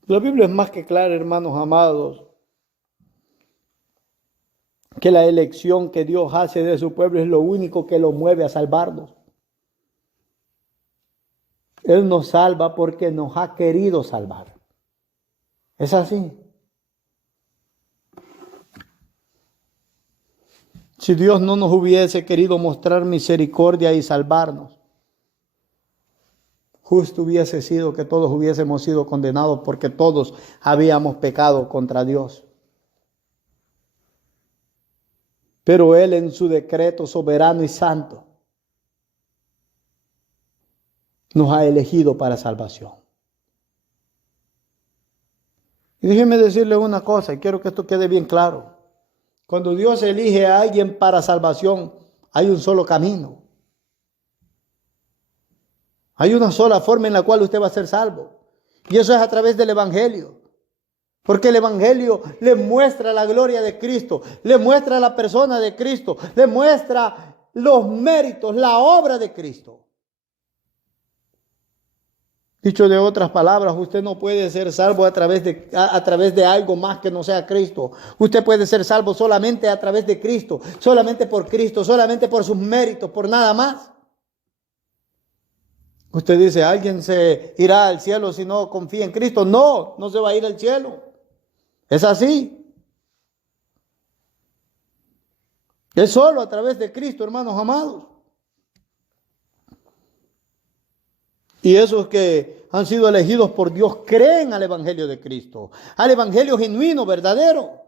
La Biblia es más que clara, hermanos amados, que la elección que Dios hace de su pueblo es lo único que lo mueve a salvarnos. Él nos salva porque nos ha querido salvar. Es así. Si Dios no nos hubiese querido mostrar misericordia y salvarnos, justo hubiese sido que todos hubiésemos sido condenados porque todos habíamos pecado contra Dios. Pero Él en su decreto soberano y santo nos ha elegido para salvación. Y déjeme decirle una cosa, y quiero que esto quede bien claro. Cuando Dios elige a alguien para salvación, hay un solo camino. Hay una sola forma en la cual usted va a ser salvo. Y eso es a través del Evangelio. Porque el Evangelio le muestra la gloria de Cristo, le muestra la persona de Cristo, le muestra los méritos, la obra de Cristo. Dicho de otras palabras, usted no puede ser salvo a través de algo más que no sea Cristo. Usted puede ser salvo solamente a través de Cristo, solamente por Cristo, solamente por sus méritos, por nada más. Usted dice, ¿alguien se irá al cielo si no confía en Cristo? No, no se va a ir al cielo. Es así. Es solo a través de Cristo, hermanos amados. Y esos que han sido elegidos por Dios creen al Evangelio de Cristo, al Evangelio genuino, verdadero.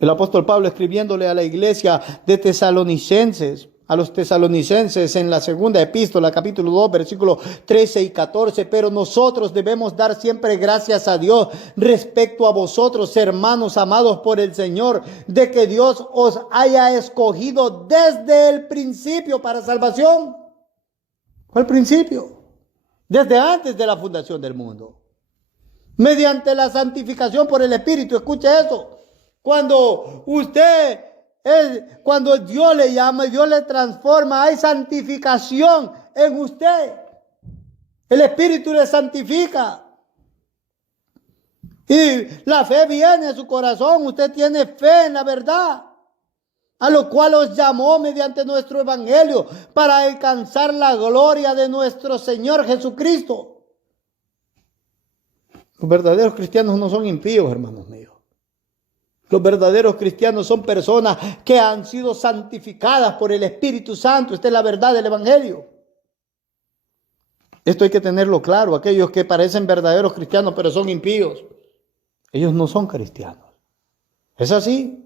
El apóstol Pablo, escribiéndole a la iglesia de Tesalonicenses, a los tesalonicenses en la segunda epístola, capítulo 2, versículos 13 y 14, pero nosotros debemos dar siempre gracias a Dios respecto a vosotros, hermanos amados por el Señor, de que Dios os haya escogido desde el principio para salvación. Fue al principio, desde antes de la fundación del mundo, mediante la santificación por el Espíritu. Escuche eso. Cuando Dios le llama y Dios le transforma, hay santificación en usted. El Espíritu le santifica. Y la fe viene a su corazón. Usted tiene fe en la verdad, a lo cual os llamó mediante nuestro evangelio para alcanzar la gloria de nuestro Señor Jesucristo. Los verdaderos cristianos no son impíos, hermanos míos. Los verdaderos cristianos son personas que han sido santificadas por el Espíritu Santo. Esta es la verdad del evangelio. Esto hay que tenerlo claro. Aquellos que parecen verdaderos cristianos pero son impíos, ellos no son cristianos. Es así.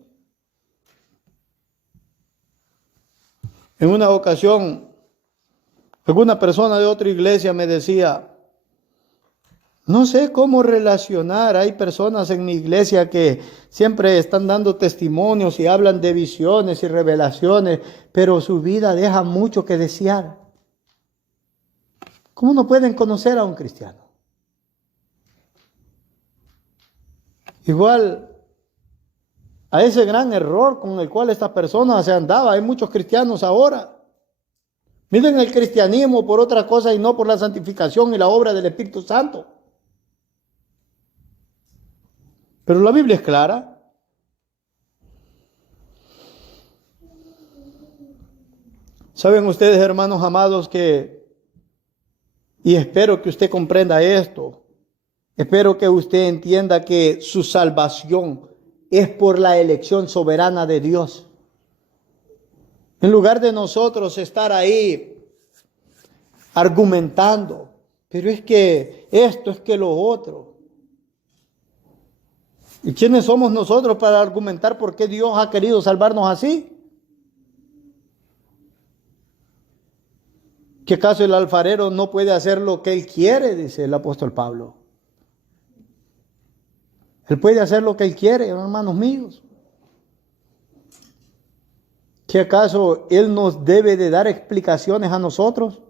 En una ocasión, alguna persona de otra iglesia me decía, No sé cómo relacionar. Hay personas en mi iglesia que siempre están dando testimonios y hablan de visiones y revelaciones, pero su vida deja mucho que desear. ¿Cómo no pueden conocer a un cristiano? Igual a ese gran error con el cual esta persona se andaba. Hay muchos cristianos ahora. Miren el cristianismo por otra cosa y no por la santificación y la obra del Espíritu Santo. Pero la Biblia es clara. Saben ustedes, hermanos amados, y espero que usted comprenda esto, espero que usted entienda que su salvación es por la elección soberana de Dios. En lugar de nosotros estar ahí argumentando, pero es que esto, es que lo otro. ¿Y quiénes somos nosotros para argumentar por qué Dios ha querido salvarnos así? ¿Qué acaso el alfarero no puede hacer lo que él quiere? Dice el apóstol Pablo. Él puede hacer lo que él quiere, hermanos míos. ¿Qué acaso él nos debe de dar explicaciones a nosotros?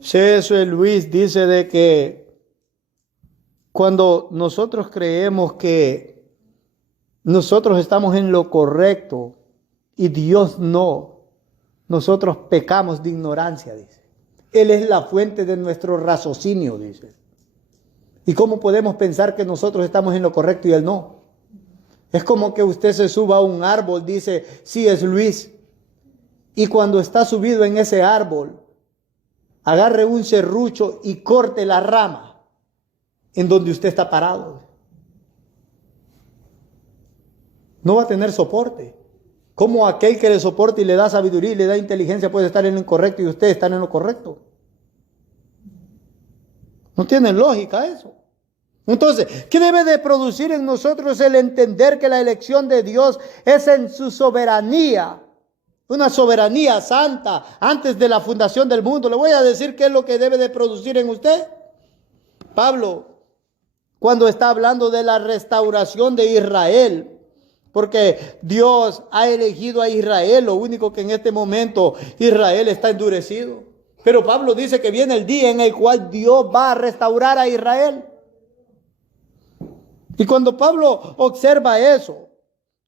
C.S. Lewis dice de que cuando nosotros creemos que nosotros estamos en lo correcto y Dios no, nosotros pecamos de ignorancia, dice. Él es la fuente de nuestro raciocinio, dice. ¿Y cómo podemos pensar que nosotros estamos en lo correcto y Él no? Es como que usted se suba a un árbol, dice C.S. Lewis, y cuando está subido en ese árbol, agarre un serrucho y corte la rama en donde usted está parado. No va a tener soporte. ¿Cómo aquel que le soporta y le da sabiduría y le da inteligencia puede estar en lo incorrecto y usted está en lo correcto? No tiene lógica eso. Entonces, ¿qué debe de producir en nosotros el entender que la elección de Dios es en su soberanía? Una soberanía santa antes de la fundación del mundo. Le voy a decir qué es lo que debe de producir en usted. Pablo, cuando está hablando de la restauración de Israel, porque Dios ha elegido a Israel, lo único que en este momento Israel está endurecido. Pero Pablo dice que viene el día en el cual Dios va a restaurar a Israel. Y cuando Pablo observa eso,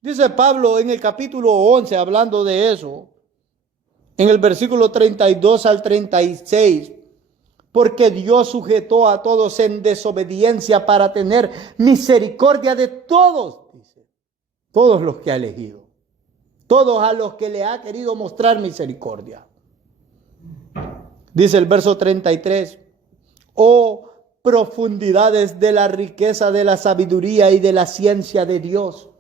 dice Pablo en el capítulo 11, hablando de eso, en el versículo 32 al 36, porque Dios sujetó a todos en desobediencia para tener misericordia de todos, dice, todos los que ha elegido, todos a los que le ha querido mostrar misericordia. Dice el verso 33, oh profundidades de la riqueza de la sabiduría y de la ciencia de Dios.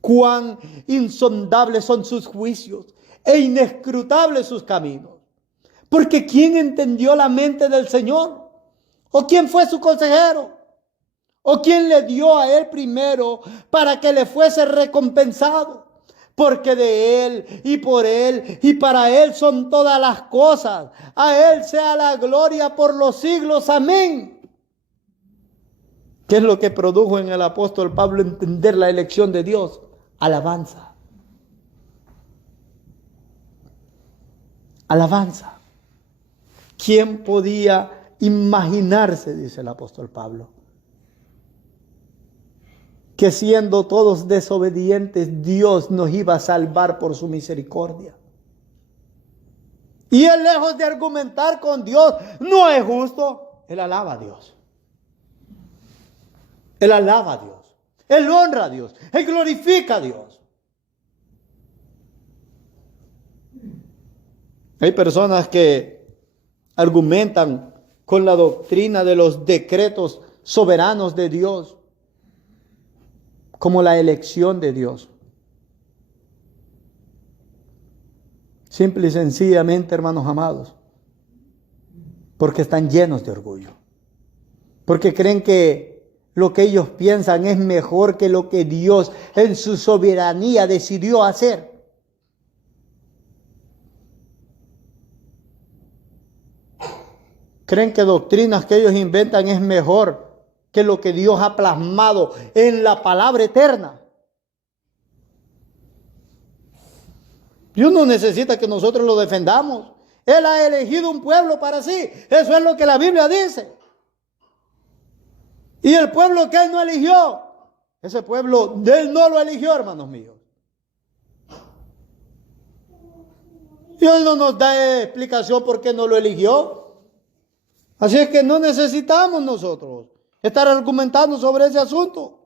Cuán insondables son sus juicios e inescrutables sus caminos. Porque ¿quién entendió la mente del Señor? ¿O quién fue su consejero? ¿O quién le dio a él primero para que le fuese recompensado? Porque de él y por él y para él son todas las cosas. A él sea la gloria por los siglos. Amén. ¿Qué es lo que produjo en el apóstol Pablo entender la elección de Dios? Alabanza. Alabanza. ¿Quién podía imaginarse, dice el apóstol Pablo, que siendo todos desobedientes, Dios nos iba a salvar por su misericordia? Y él, lejos de argumentar con Dios, no es justo, él alaba a Dios. Él alaba a Dios. Él honra a Dios. Él glorifica a Dios. Hay personas que argumentan con la doctrina de los decretos soberanos de Dios, como la elección de Dios. Simple y sencillamente, hermanos amados, porque están llenos de orgullo. Porque creen que lo que ellos piensan es mejor que lo que Dios en su soberanía decidió hacer. creen que doctrinas que ellos inventan es mejor que lo que Dios ha plasmado en la palabra eterna. Dios no necesita que nosotros lo defendamos. Él ha elegido un pueblo para sí. Eso es lo que la Biblia dice. Y el pueblo que Él no eligió, ese pueblo Él no lo eligió, hermanos míos. Y Él no nos da explicación por qué no lo eligió. Así es que no necesitamos nosotros estar argumentando sobre ese asunto.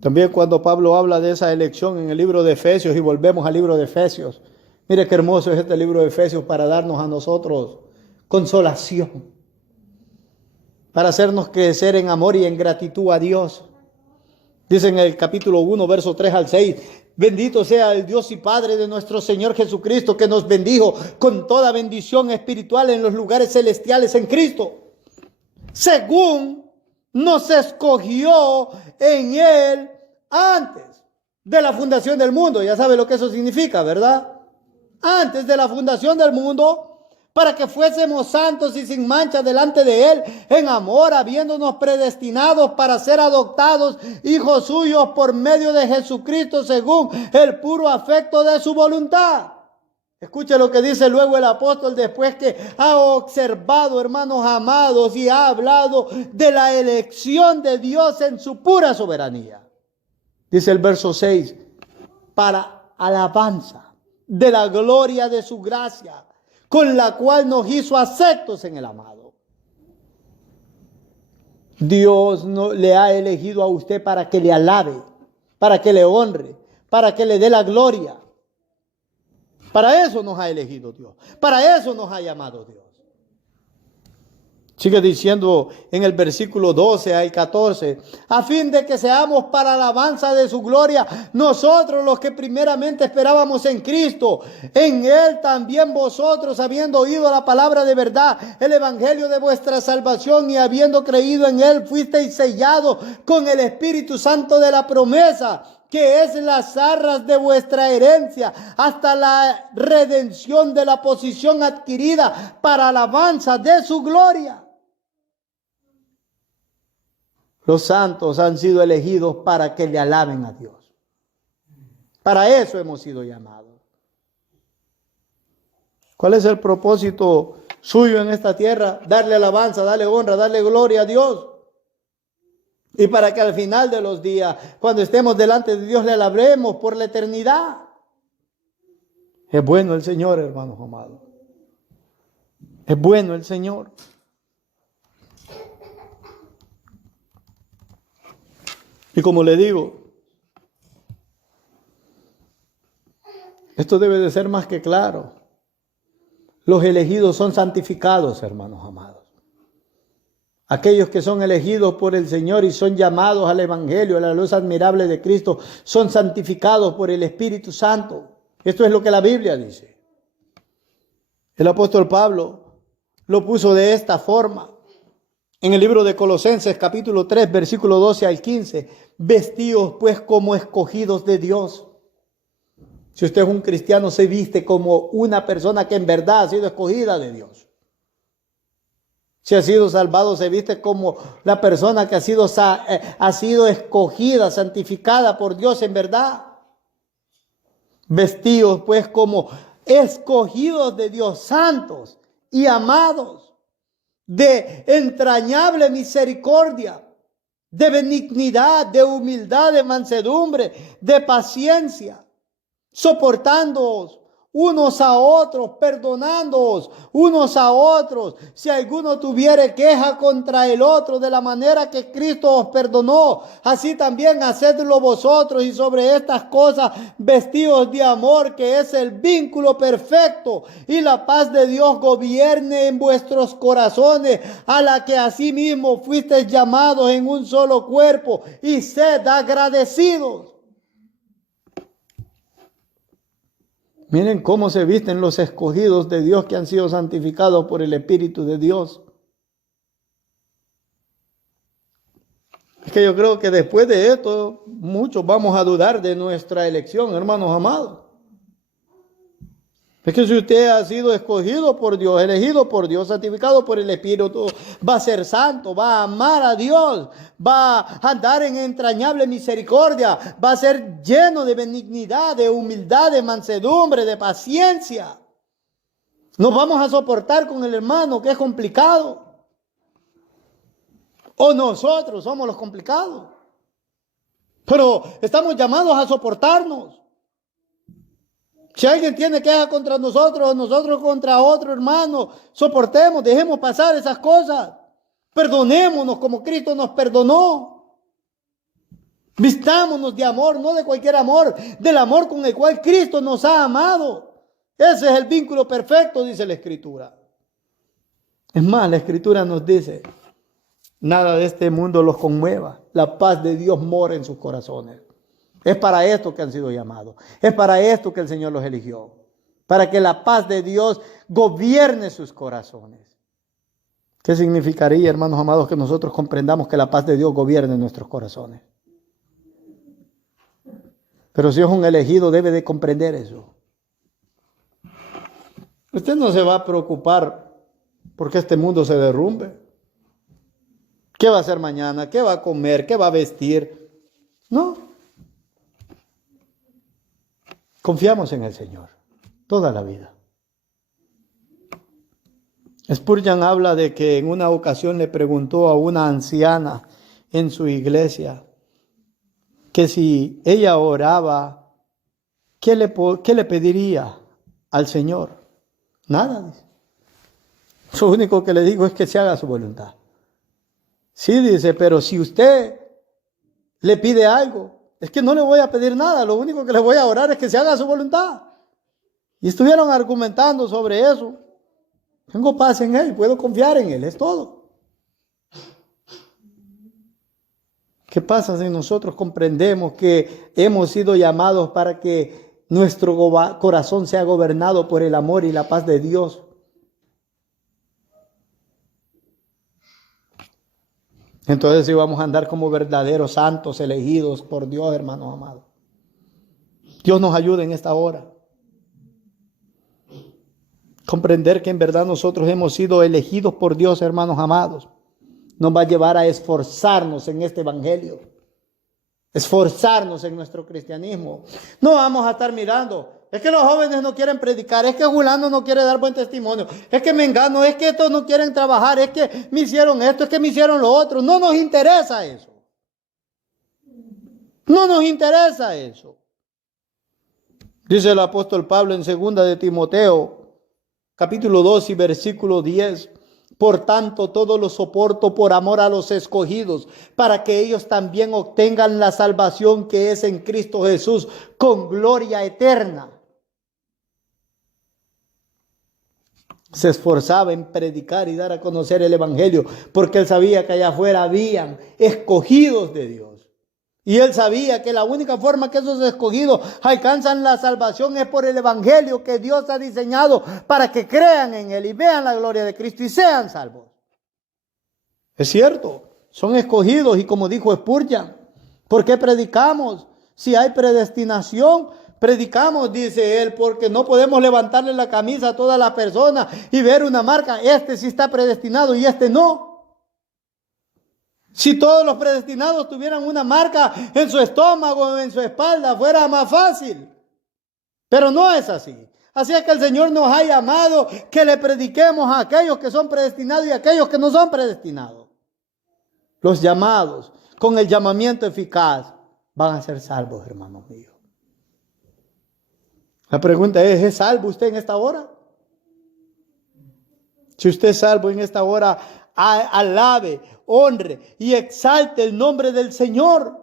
También cuando Pablo habla de esa elección en el libro de Efesios, y volvemos al libro de Efesios, mire qué hermoso es este libro de Efesios para darnos a nosotros consolación, para hacernos crecer en amor y en gratitud a Dios. Dice en el capítulo 1, verso 3 al 6, bendito sea el Dios y Padre de nuestro Señor Jesucristo, que nos bendijo con toda bendición espiritual en los lugares celestiales en Cristo, según nos escogió en Él antes de la fundación del mundo. Ya sabe lo que eso significa, ¿verdad? Antes de la fundación del mundo, para que fuésemos santos y sin mancha delante de Él, en amor, habiéndonos predestinados para ser adoptados hijos suyos por medio de Jesucristo, según el puro afecto de su voluntad. Escuche lo que dice luego el apóstol después que ha observado, hermanos amados, y ha hablado de la elección de Dios en su pura soberanía. Dice el verso 6, para alabanza de la gloria de su gracia, con la cual nos hizo aceptos en el amado. Dios no le ha elegido a usted para que le alabe, para que le honre, para que le dé la gloria. Para eso nos ha elegido Dios. Para eso nos ha llamado Dios. Sigue diciendo en el versículo 12 al 14, a fin de que seamos para alabanza de su gloria, nosotros los que primeramente esperábamos en Cristo, en Él también vosotros, habiendo oído la palabra de verdad, el evangelio de vuestra salvación, y habiendo creído en Él, fuisteis sellados con el Espíritu Santo de la promesa, que es las arras de vuestra herencia, hasta la redención de la posición adquirida para alabanza de su gloria. Los santos han sido elegidos para que le alaben a Dios. Para eso hemos sido llamados. ¿Cuál es el propósito suyo en esta tierra? Darle alabanza, darle honra, darle gloria a Dios. Y para que al final de los días, cuando estemos delante de Dios, le alabemos por la eternidad. Es bueno el Señor, hermanos amados. Es bueno el Señor. Y como le digo, esto debe de ser más que claro. Los elegidos son santificados, hermanos amados. Aquellos que son elegidos por el Señor y son llamados al Evangelio, a la luz admirable de Cristo, son santificados por el Espíritu Santo. Esto es lo que la Biblia dice. El apóstol Pablo lo puso de esta forma. En el libro de Colosenses, capítulo 3, versículo 12 al 15, vestidos pues como escogidos de Dios. Si usted es un cristiano, se viste como una persona que en verdad ha sido escogida de Dios. Si ha sido salvado, se viste como la persona que ha sido escogida, santificada por Dios en verdad. Vestidos pues como escogidos de Dios, santos y amados, de entrañable misericordia, de benignidad, de humildad, de mansedumbre, de paciencia, soportándoos unos a otros, perdonándoos unos a otros, si alguno tuviere queja contra el otro, de la manera que Cristo os perdonó, así también hacedlo vosotros. Y sobre estas cosas vestidos de amor, que es el vínculo perfecto, y la paz de Dios gobierne en vuestros corazones, a la que asimismo fuisteis llamados en un solo cuerpo, y sed agradecidos. Miren cómo se visten los escogidos de Dios que han sido santificados por el Espíritu de Dios. Es Es que yo creo que después de esto, muchos vamos a dudar de nuestra elección, hermanos amados. Es que si usted ha sido escogido por Dios, elegido por Dios, santificado por el Espíritu, va a ser santo, va a amar a Dios, va a andar en entrañable misericordia, va a ser lleno de benignidad, de humildad, de mansedumbre, de paciencia. Nos vamos a soportar con el hermano, que es complicado. O nosotros somos los complicados. Pero estamos llamados a soportarnos. Si alguien tiene queja contra nosotros, nosotros contra otro hermano, soportemos, dejemos pasar esas cosas. Perdonémonos como Cristo nos perdonó. Vistámonos de amor, no de cualquier amor, del amor con el cual Cristo nos ha amado. Ese es el vínculo perfecto, dice la Escritura. Es más, la Escritura nos dice, nada de este mundo los conmueva. La paz de Dios mora en sus corazones. Es para esto que han sido llamados. Es para esto que el Señor los eligió. Para que la paz de Dios gobierne sus corazones. ¿Qué significaría, hermanos amados, que nosotros comprendamos que la paz de Dios gobierne nuestros corazones? Pero si es un elegido, debe de comprender eso. Usted no se va a preocupar porque este mundo se derrumbe. ¿Qué va a hacer mañana? ¿Qué va a comer? ¿Qué va a vestir? No. Confiamos en el Señor toda la vida. Spurgeon habla de que en una ocasión le preguntó a una anciana en su iglesia que si ella oraba, ¿qué le pediría al Señor? Nada, dice. Lo único que le digo es que se haga su voluntad. Sí, dice, pero si usted le pide algo, es que no le voy a pedir nada, lo único que le voy a orar es que se haga su voluntad. Y estuvieron argumentando sobre eso. Tengo paz en Él, puedo confiar en Él, es todo. ¿Qué pasa si nosotros comprendemos que hemos sido llamados para que nuestro corazón sea gobernado por el amor y la paz de Dios? Entonces sí vamos a andar como verdaderos santos elegidos por Dios, hermanos amados. Dios nos ayude en esta hora. Comprender que en verdad nosotros hemos sido elegidos por Dios, hermanos amados, nos va a llevar a esforzarnos en este evangelio. Esforzarnos en nuestro cristianismo. No vamos a estar mirando. Es que los jóvenes no quieren predicar, es que Julano no quiere dar buen testimonio, es que Mengano, es que estos no quieren trabajar, es que me hicieron esto, es que me hicieron lo otro. No nos interesa eso. No nos interesa eso. Dice el apóstol Pablo en 2 de Timoteo, capítulo 2 y versículo 10. Por tanto, todo lo soporto por amor a los escogidos, para que ellos también obtengan la salvación que es en Cristo Jesús, con gloria eterna. Se esforzaba en predicar y dar a conocer el evangelio, porque él sabía que allá afuera habían escogidos de Dios. Y él sabía que la única forma que esos escogidos alcanzan la salvación es por el evangelio que Dios ha diseñado para que crean en él y vean la gloria de Cristo y sean salvos. Es cierto, son escogidos y como dijo Spurgeon, ¿por qué predicamos? Si hay predestinación, predicamos, dice él, porque no podemos levantarle la camisa a toda la persona y ver una marca, este sí está predestinado y este no. Si todos los predestinados tuvieran una marca en su estómago o en su espalda, fuera más fácil. Pero no es así. Así es que el Señor nos ha llamado que le prediquemos a aquellos que son predestinados y a aquellos que no son predestinados. Los llamados, con el llamamiento eficaz, van a ser salvos, hermanos míos. La pregunta ¿es salvo usted en esta hora? Si usted es salvo en esta hora, alabe, honre y exalte el nombre del Señor.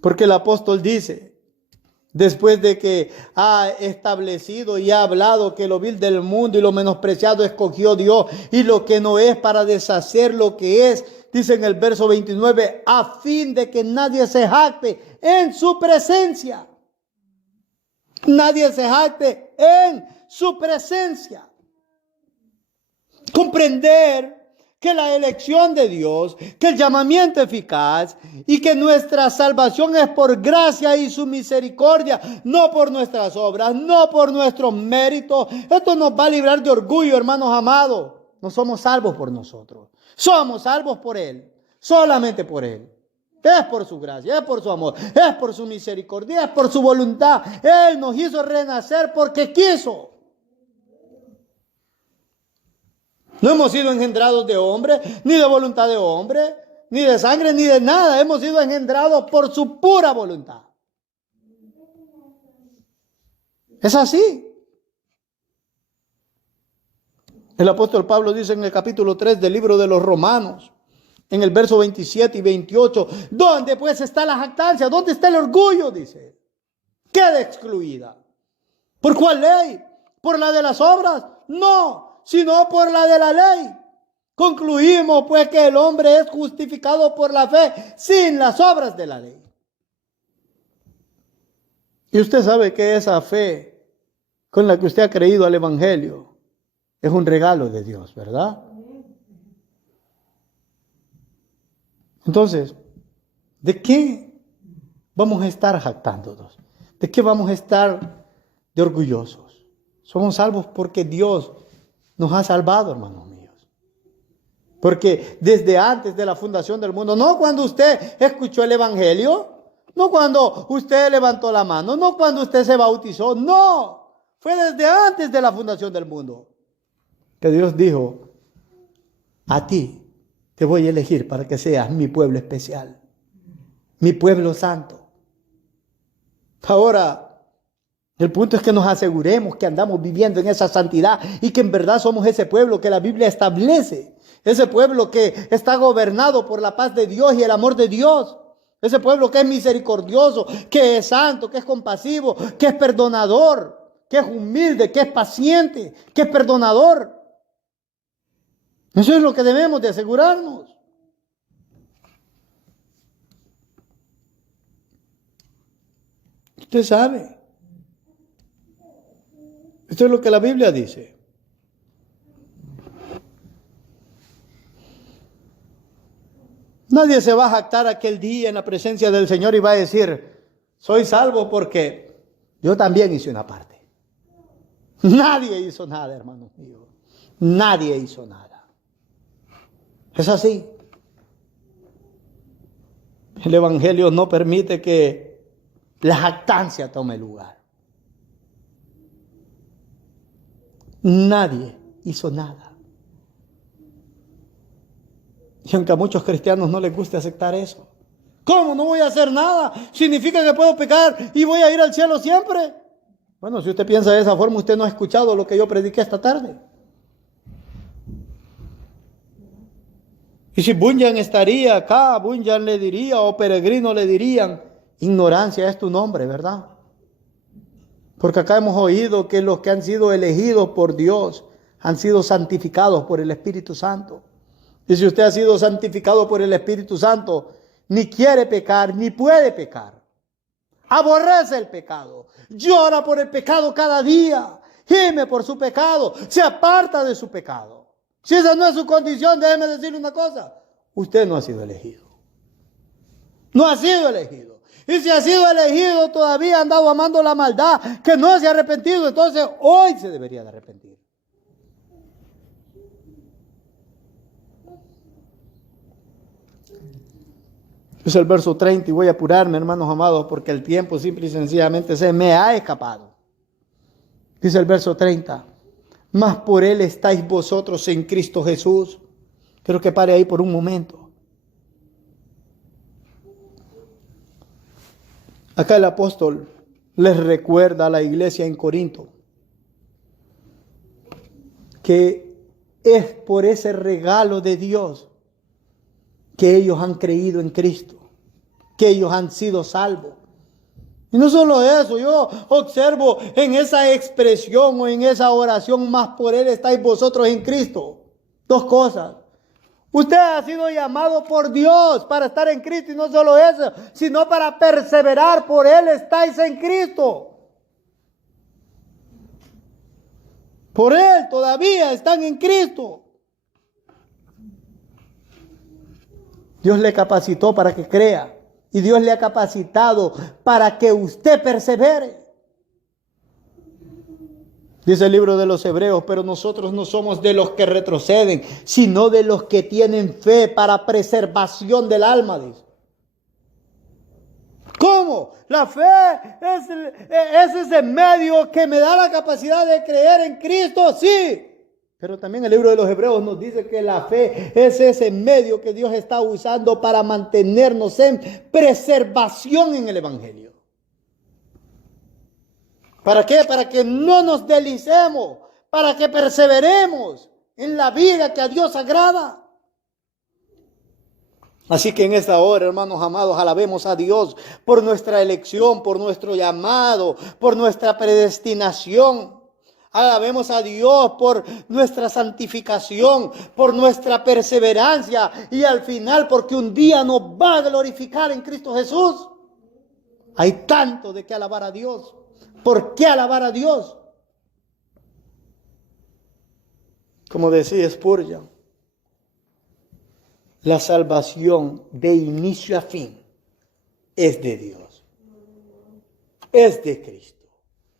Porque el apóstol dice, después de que ha establecido y ha hablado que lo vil del mundo y lo menospreciado escogió Dios y lo que no es para deshacer lo que es, dice en el verso 29, a fin de que nadie se jacte en su presencia. Nadie se jacte en su presencia. Comprender que la elección de Dios, que el llamamiento eficaz y que nuestra salvación es por gracia y su misericordia, no por nuestras obras, no por nuestros méritos. Esto nos va a librar de orgullo, hermanos amados. No somos salvos por nosotros, somos salvos por Él, solamente por Él. Es por su gracia, es por su amor, es por su misericordia, es por su voluntad. Él nos hizo renacer porque quiso. No hemos sido engendrados de hombre, ni de voluntad de hombre, ni de sangre, ni de nada. Hemos sido engendrados por su pura voluntad. Es así. El apóstol Pablo dice en el capítulo 3 del libro de los Romanos, en el verso 27 y 28, ¿dónde pues está la jactancia? ¿Dónde está el orgullo? Dice. Queda excluida. ¿Por cuál ley? ¿Por la de las obras? No, sino por la de la ley. Concluimos pues que el hombre es justificado por la fe sin las obras de la ley. Y usted sabe que esa fe con la que usted ha creído al Evangelio es un regalo de Dios, ¿verdad? Entonces, ¿de qué vamos a estar jactándonos? ¿De qué vamos a estar de orgullosos? Somos salvos porque Dios nos ha salvado, hermanos míos. Porque desde antes de la fundación del mundo, no cuando usted escuchó el Evangelio, no cuando usted levantó la mano, no cuando usted se bautizó, no. Fue desde antes de la fundación del mundo que Dios dijo, a ti te voy a elegir para que seas mi pueblo especial, mi pueblo santo. Ahora, el punto es que nos aseguremos que andamos viviendo en esa santidad y que en verdad somos ese pueblo que la Biblia establece, ese pueblo que está gobernado por la paz de Dios y el amor de Dios, ese pueblo que es misericordioso, que es santo, que es compasivo, que es perdonador, que es humilde, que es paciente, que es perdonador. Eso es lo que debemos de asegurarnos. Usted sabe. Esto es lo que la Biblia dice. Nadie se va a jactar aquel día en la presencia del Señor y va a decir, soy salvo porque yo también hice una parte. Nadie hizo nada, hermanos míos. Nadie hizo nada. Es así. El Evangelio no permite que la jactancia tome lugar. Nadie hizo nada. Y aunque a muchos cristianos no les guste aceptar eso. ¿Cómo? No voy a hacer nada. ¿Significa que puedo pecar y voy a ir al cielo siempre? Bueno, si usted piensa de esa forma, usted no ha escuchado lo que yo prediqué esta tarde. Y si Bunyan estaría acá, Bunyan le diría, o Peregrino le dirían, ignorancia es tu nombre, ¿verdad? Porque acá hemos oído que los que han sido elegidos por Dios han sido santificados por el Espíritu Santo. Y si usted ha sido santificado por el Espíritu Santo, ni quiere pecar, ni puede pecar. Aborrece el pecado, llora por el pecado cada día, gime por su pecado, se aparta de su pecado. Si esa no es su condición, déjeme decirle una cosa, usted no ha sido elegido. No ha sido elegido. Y si ha sido elegido, todavía ha andado amando la maldad, que no se ha arrepentido, entonces hoy se debería de arrepentir. Es el verso 30 y voy a apurarme, hermanos amados, porque el tiempo simple y sencillamente se me ha escapado. Dice el verso 30, mas por Él estáis vosotros en Cristo Jesús. Quiero que pare ahí por un momento. Acá el apóstol les recuerda a la iglesia en Corinto que es por ese regalo de Dios que ellos han creído en Cristo, que ellos han sido salvos. Y no solo eso, yo observo en esa expresión o en esa oración, más por Él estáis vosotros en Cristo. Dos cosas. Usted ha sido llamado por Dios para estar en Cristo y no solo eso, sino para perseverar. Por Él estáis en Cristo. Por Él todavía están en Cristo. Dios le capacitó para que crea. Y Dios le ha capacitado para que usted persevere. Dice el libro de los Hebreos, pero nosotros no somos de los que retroceden, sino de los que tienen fe para preservación del alma. Dice. ¿Cómo? La fe es ese medio que me da la capacidad de creer en Cristo, sí. Pero también el libro de los Hebreos nos dice que la fe es ese medio que Dios está usando para mantenernos en preservación en el Evangelio. ¿Para qué? Para que no nos deslicemos, para que perseveremos en la vida que a Dios agrada. Así que en esta hora, hermanos amados, alabemos a Dios por nuestra elección, por nuestro llamado, por nuestra predestinación. Alabemos a Dios por nuestra santificación, por nuestra perseverancia y al final porque un día nos va a glorificar en Cristo Jesús. Hay tanto de qué alabar a Dios. ¿Por qué alabar a Dios? Como decía Spurgeon, la salvación de inicio a fin es de Dios, es de Cristo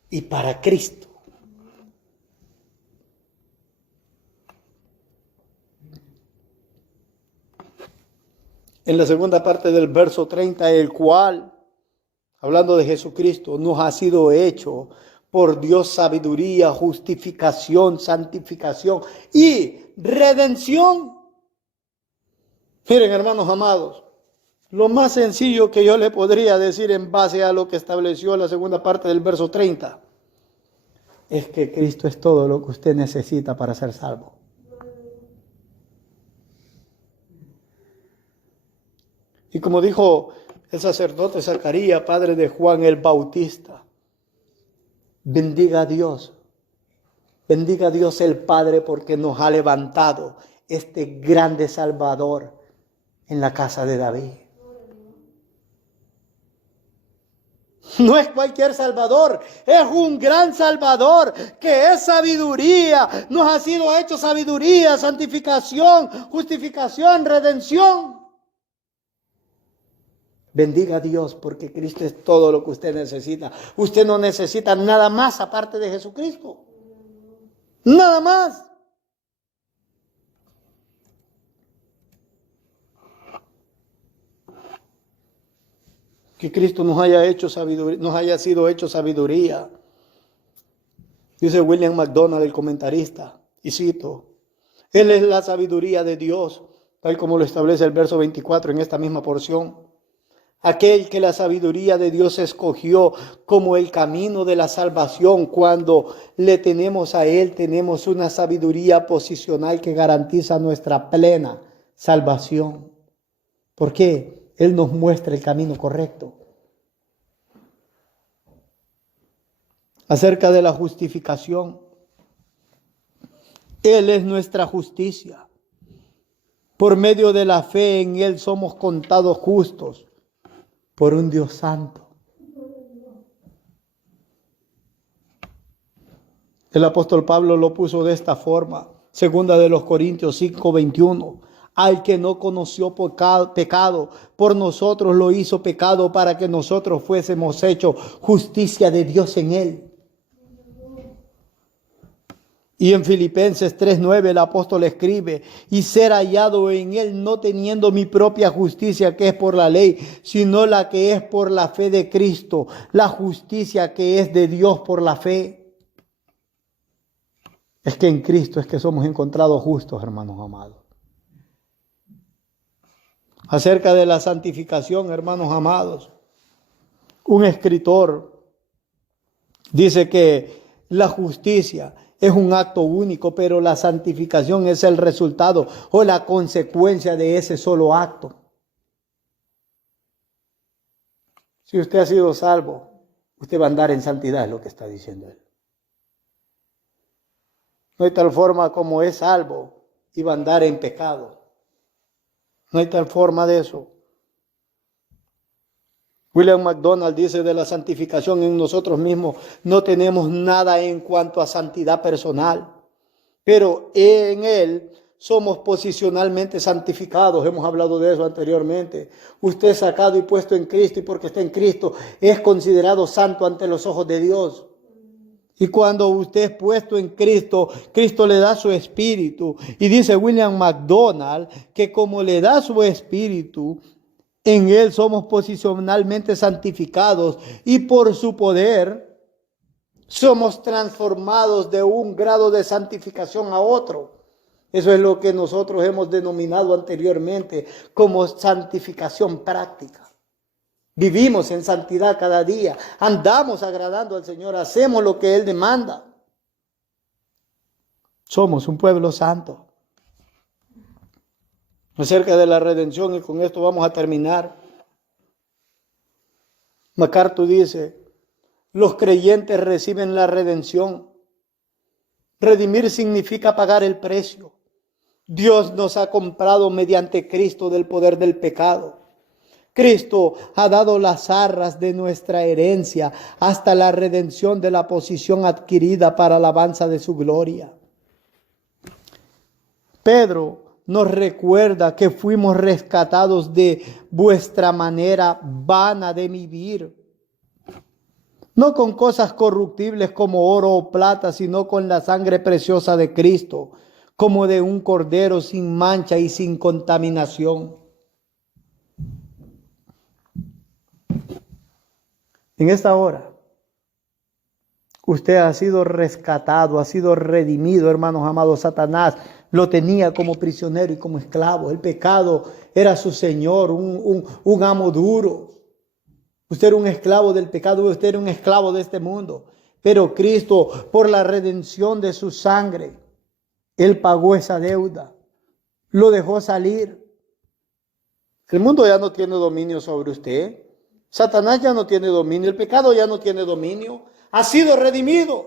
y para Cristo. En la segunda parte del verso 30, el cual, hablando de Jesucristo, nos ha sido hecho por Dios sabiduría, justificación, santificación y redención. Miren, hermanos amados, lo más sencillo que yo le podría decir en base a lo que estableció la segunda parte del verso 30 es que Cristo es todo lo que usted necesita para ser salvo. Y como dijo el sacerdote Zacarías, padre de Juan el Bautista, bendiga a Dios el Padre porque nos ha levantado este grande Salvador en la casa de David. No es cualquier Salvador, es un gran Salvador que es sabiduría, nos ha sido hecho sabiduría, santificación, justificación, redención. Bendiga a Dios porque Cristo es todo lo que usted necesita. Usted no necesita nada más aparte de Jesucristo. Nada más. Que Cristo nos haya hecho sabiduría, nos haya sido hecho sabiduría. Dice William MacDonald, el comentarista, y cito, Él es la sabiduría de Dios, tal como lo establece el verso 24 en esta misma porción. Aquel que la sabiduría de Dios escogió como el camino de la salvación. Cuando le tenemos a Él, tenemos una sabiduría posicional que garantiza nuestra plena salvación. ¿Por qué? Él nos muestra el camino correcto. Acerca de la justificación, Él es nuestra justicia. Por medio de la fe en Él somos contados justos por un Dios santo. El apóstol Pablo lo puso de esta forma, segunda de los Corintios 5:21. Al que no conoció pecado, por nosotros lo hizo pecado para que nosotros fuésemos hechos justicia de Dios en él. Y en Filipenses 3:9 el apóstol escribe, y ser hallado en él no teniendo mi propia justicia que es por la ley, sino la que es por la fe de Cristo, la justicia que es de Dios por la fe. Es que en Cristo es que somos encontrados justos, hermanos amados. Acerca de la santificación, hermanos amados, un escritor dice que la justicia es un acto único, pero la santificación es el resultado o la consecuencia de ese solo acto. Si usted ha sido salvo, usted va a andar en santidad, es lo que está diciendo él. No hay tal forma como es salvo y va a andar en pecado. No hay tal forma de eso. William MacDonald dice de la santificación en nosotros mismos, no tenemos nada en cuanto a santidad personal, pero en Él somos posicionalmente santificados. Hemos hablado de eso anteriormente. Usted es sacado y puesto en Cristo, y porque está en Cristo es considerado santo ante los ojos de Dios. Y cuando usted es puesto en Cristo, Cristo le da su espíritu. Y dice William MacDonald que como le da su espíritu, en Él somos posicionalmente santificados, y por su poder somos transformados de un grado de santificación a otro. Eso es lo que nosotros hemos denominado anteriormente como santificación práctica. Vivimos en santidad cada día, andamos agradando al Señor, hacemos lo que Él demanda. Somos un pueblo santo. Acerca de la redención, y con esto vamos a terminar. MacArthur dice: los creyentes reciben la redención. Redimir significa pagar el precio. Dios nos ha comprado mediante Cristo del poder del pecado. Cristo ha dado las arras de nuestra herencia hasta la redención de la posición adquirida para alabanza de su gloria. Pedro nos recuerda que fuimos rescatados de vuestra manera vana de vivir. No con cosas corruptibles como oro o plata, sino con la sangre preciosa de Cristo, como de un cordero sin mancha y sin contaminación. En esta hora, usted ha sido rescatado, ha sido redimido, hermanos amados. Satanás lo tenía como prisionero y como esclavo. El pecado era su señor, un amo duro. Usted era un esclavo del pecado, usted era un esclavo de este mundo. Pero Cristo, por la redención de su sangre, Él pagó esa deuda, lo dejó salir. El mundo ya no tiene dominio sobre usted. Satanás ya no tiene dominio, el pecado ya no tiene dominio, ha sido redimido.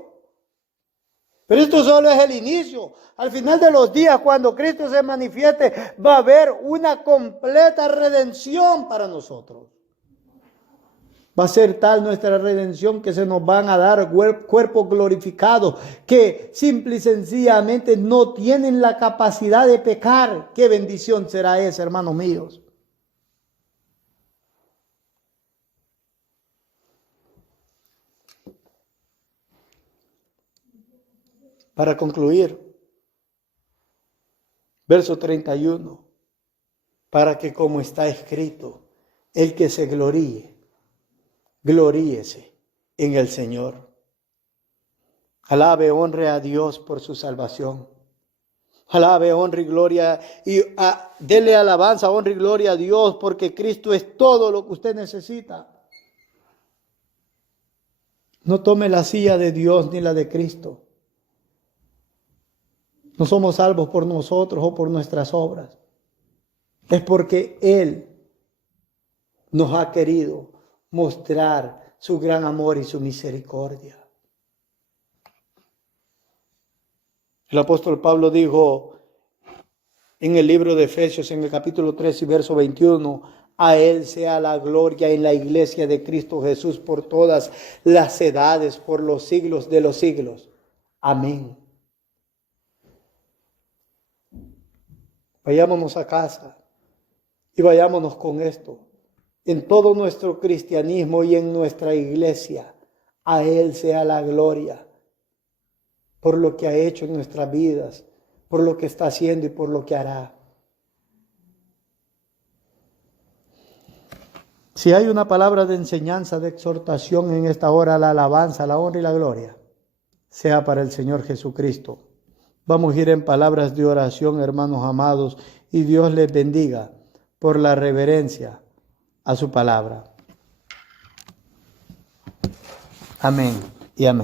Pero esto solo es el inicio. Al final de los días, cuando Cristo se manifieste, va a haber una completa redención para nosotros. Va a ser tal nuestra redención que se nos van a dar cuerpos glorificados que simple y sencillamente no tienen la capacidad de pecar. ¡Qué bendición será esa, hermanos míos! Para concluir, verso 31, para que como está escrito, el que se gloríe, gloríese en el Señor. Alabe, honre a Dios por su salvación. Alabe, honre y gloria, y dele alabanza, honre y gloria a Dios, porque Cristo es todo lo que usted necesita. No tome la silla de Dios ni la de Cristo. No somos salvos por nosotros o por nuestras obras. Es porque Él nos ha querido mostrar su gran amor y su misericordia. El apóstol Pablo dijo en el libro de Efesios, en el capítulo 3 y verso 21, a Él sea la gloria en la iglesia de Cristo Jesús por todas las edades, por los siglos de los siglos. Amén. Vayámonos a casa y vayámonos con esto. En todo nuestro cristianismo y en nuestra iglesia, a Él sea la gloria por lo que ha hecho en nuestras vidas, por lo que está haciendo y por lo que hará. Si hay una palabra de enseñanza, de exhortación en esta hora, la alabanza, la honra y la gloria, sea para el Señor Jesucristo. Vamos a ir en palabras de oración, hermanos amados, y Dios les bendiga por la reverencia a su palabra. Amén y amén.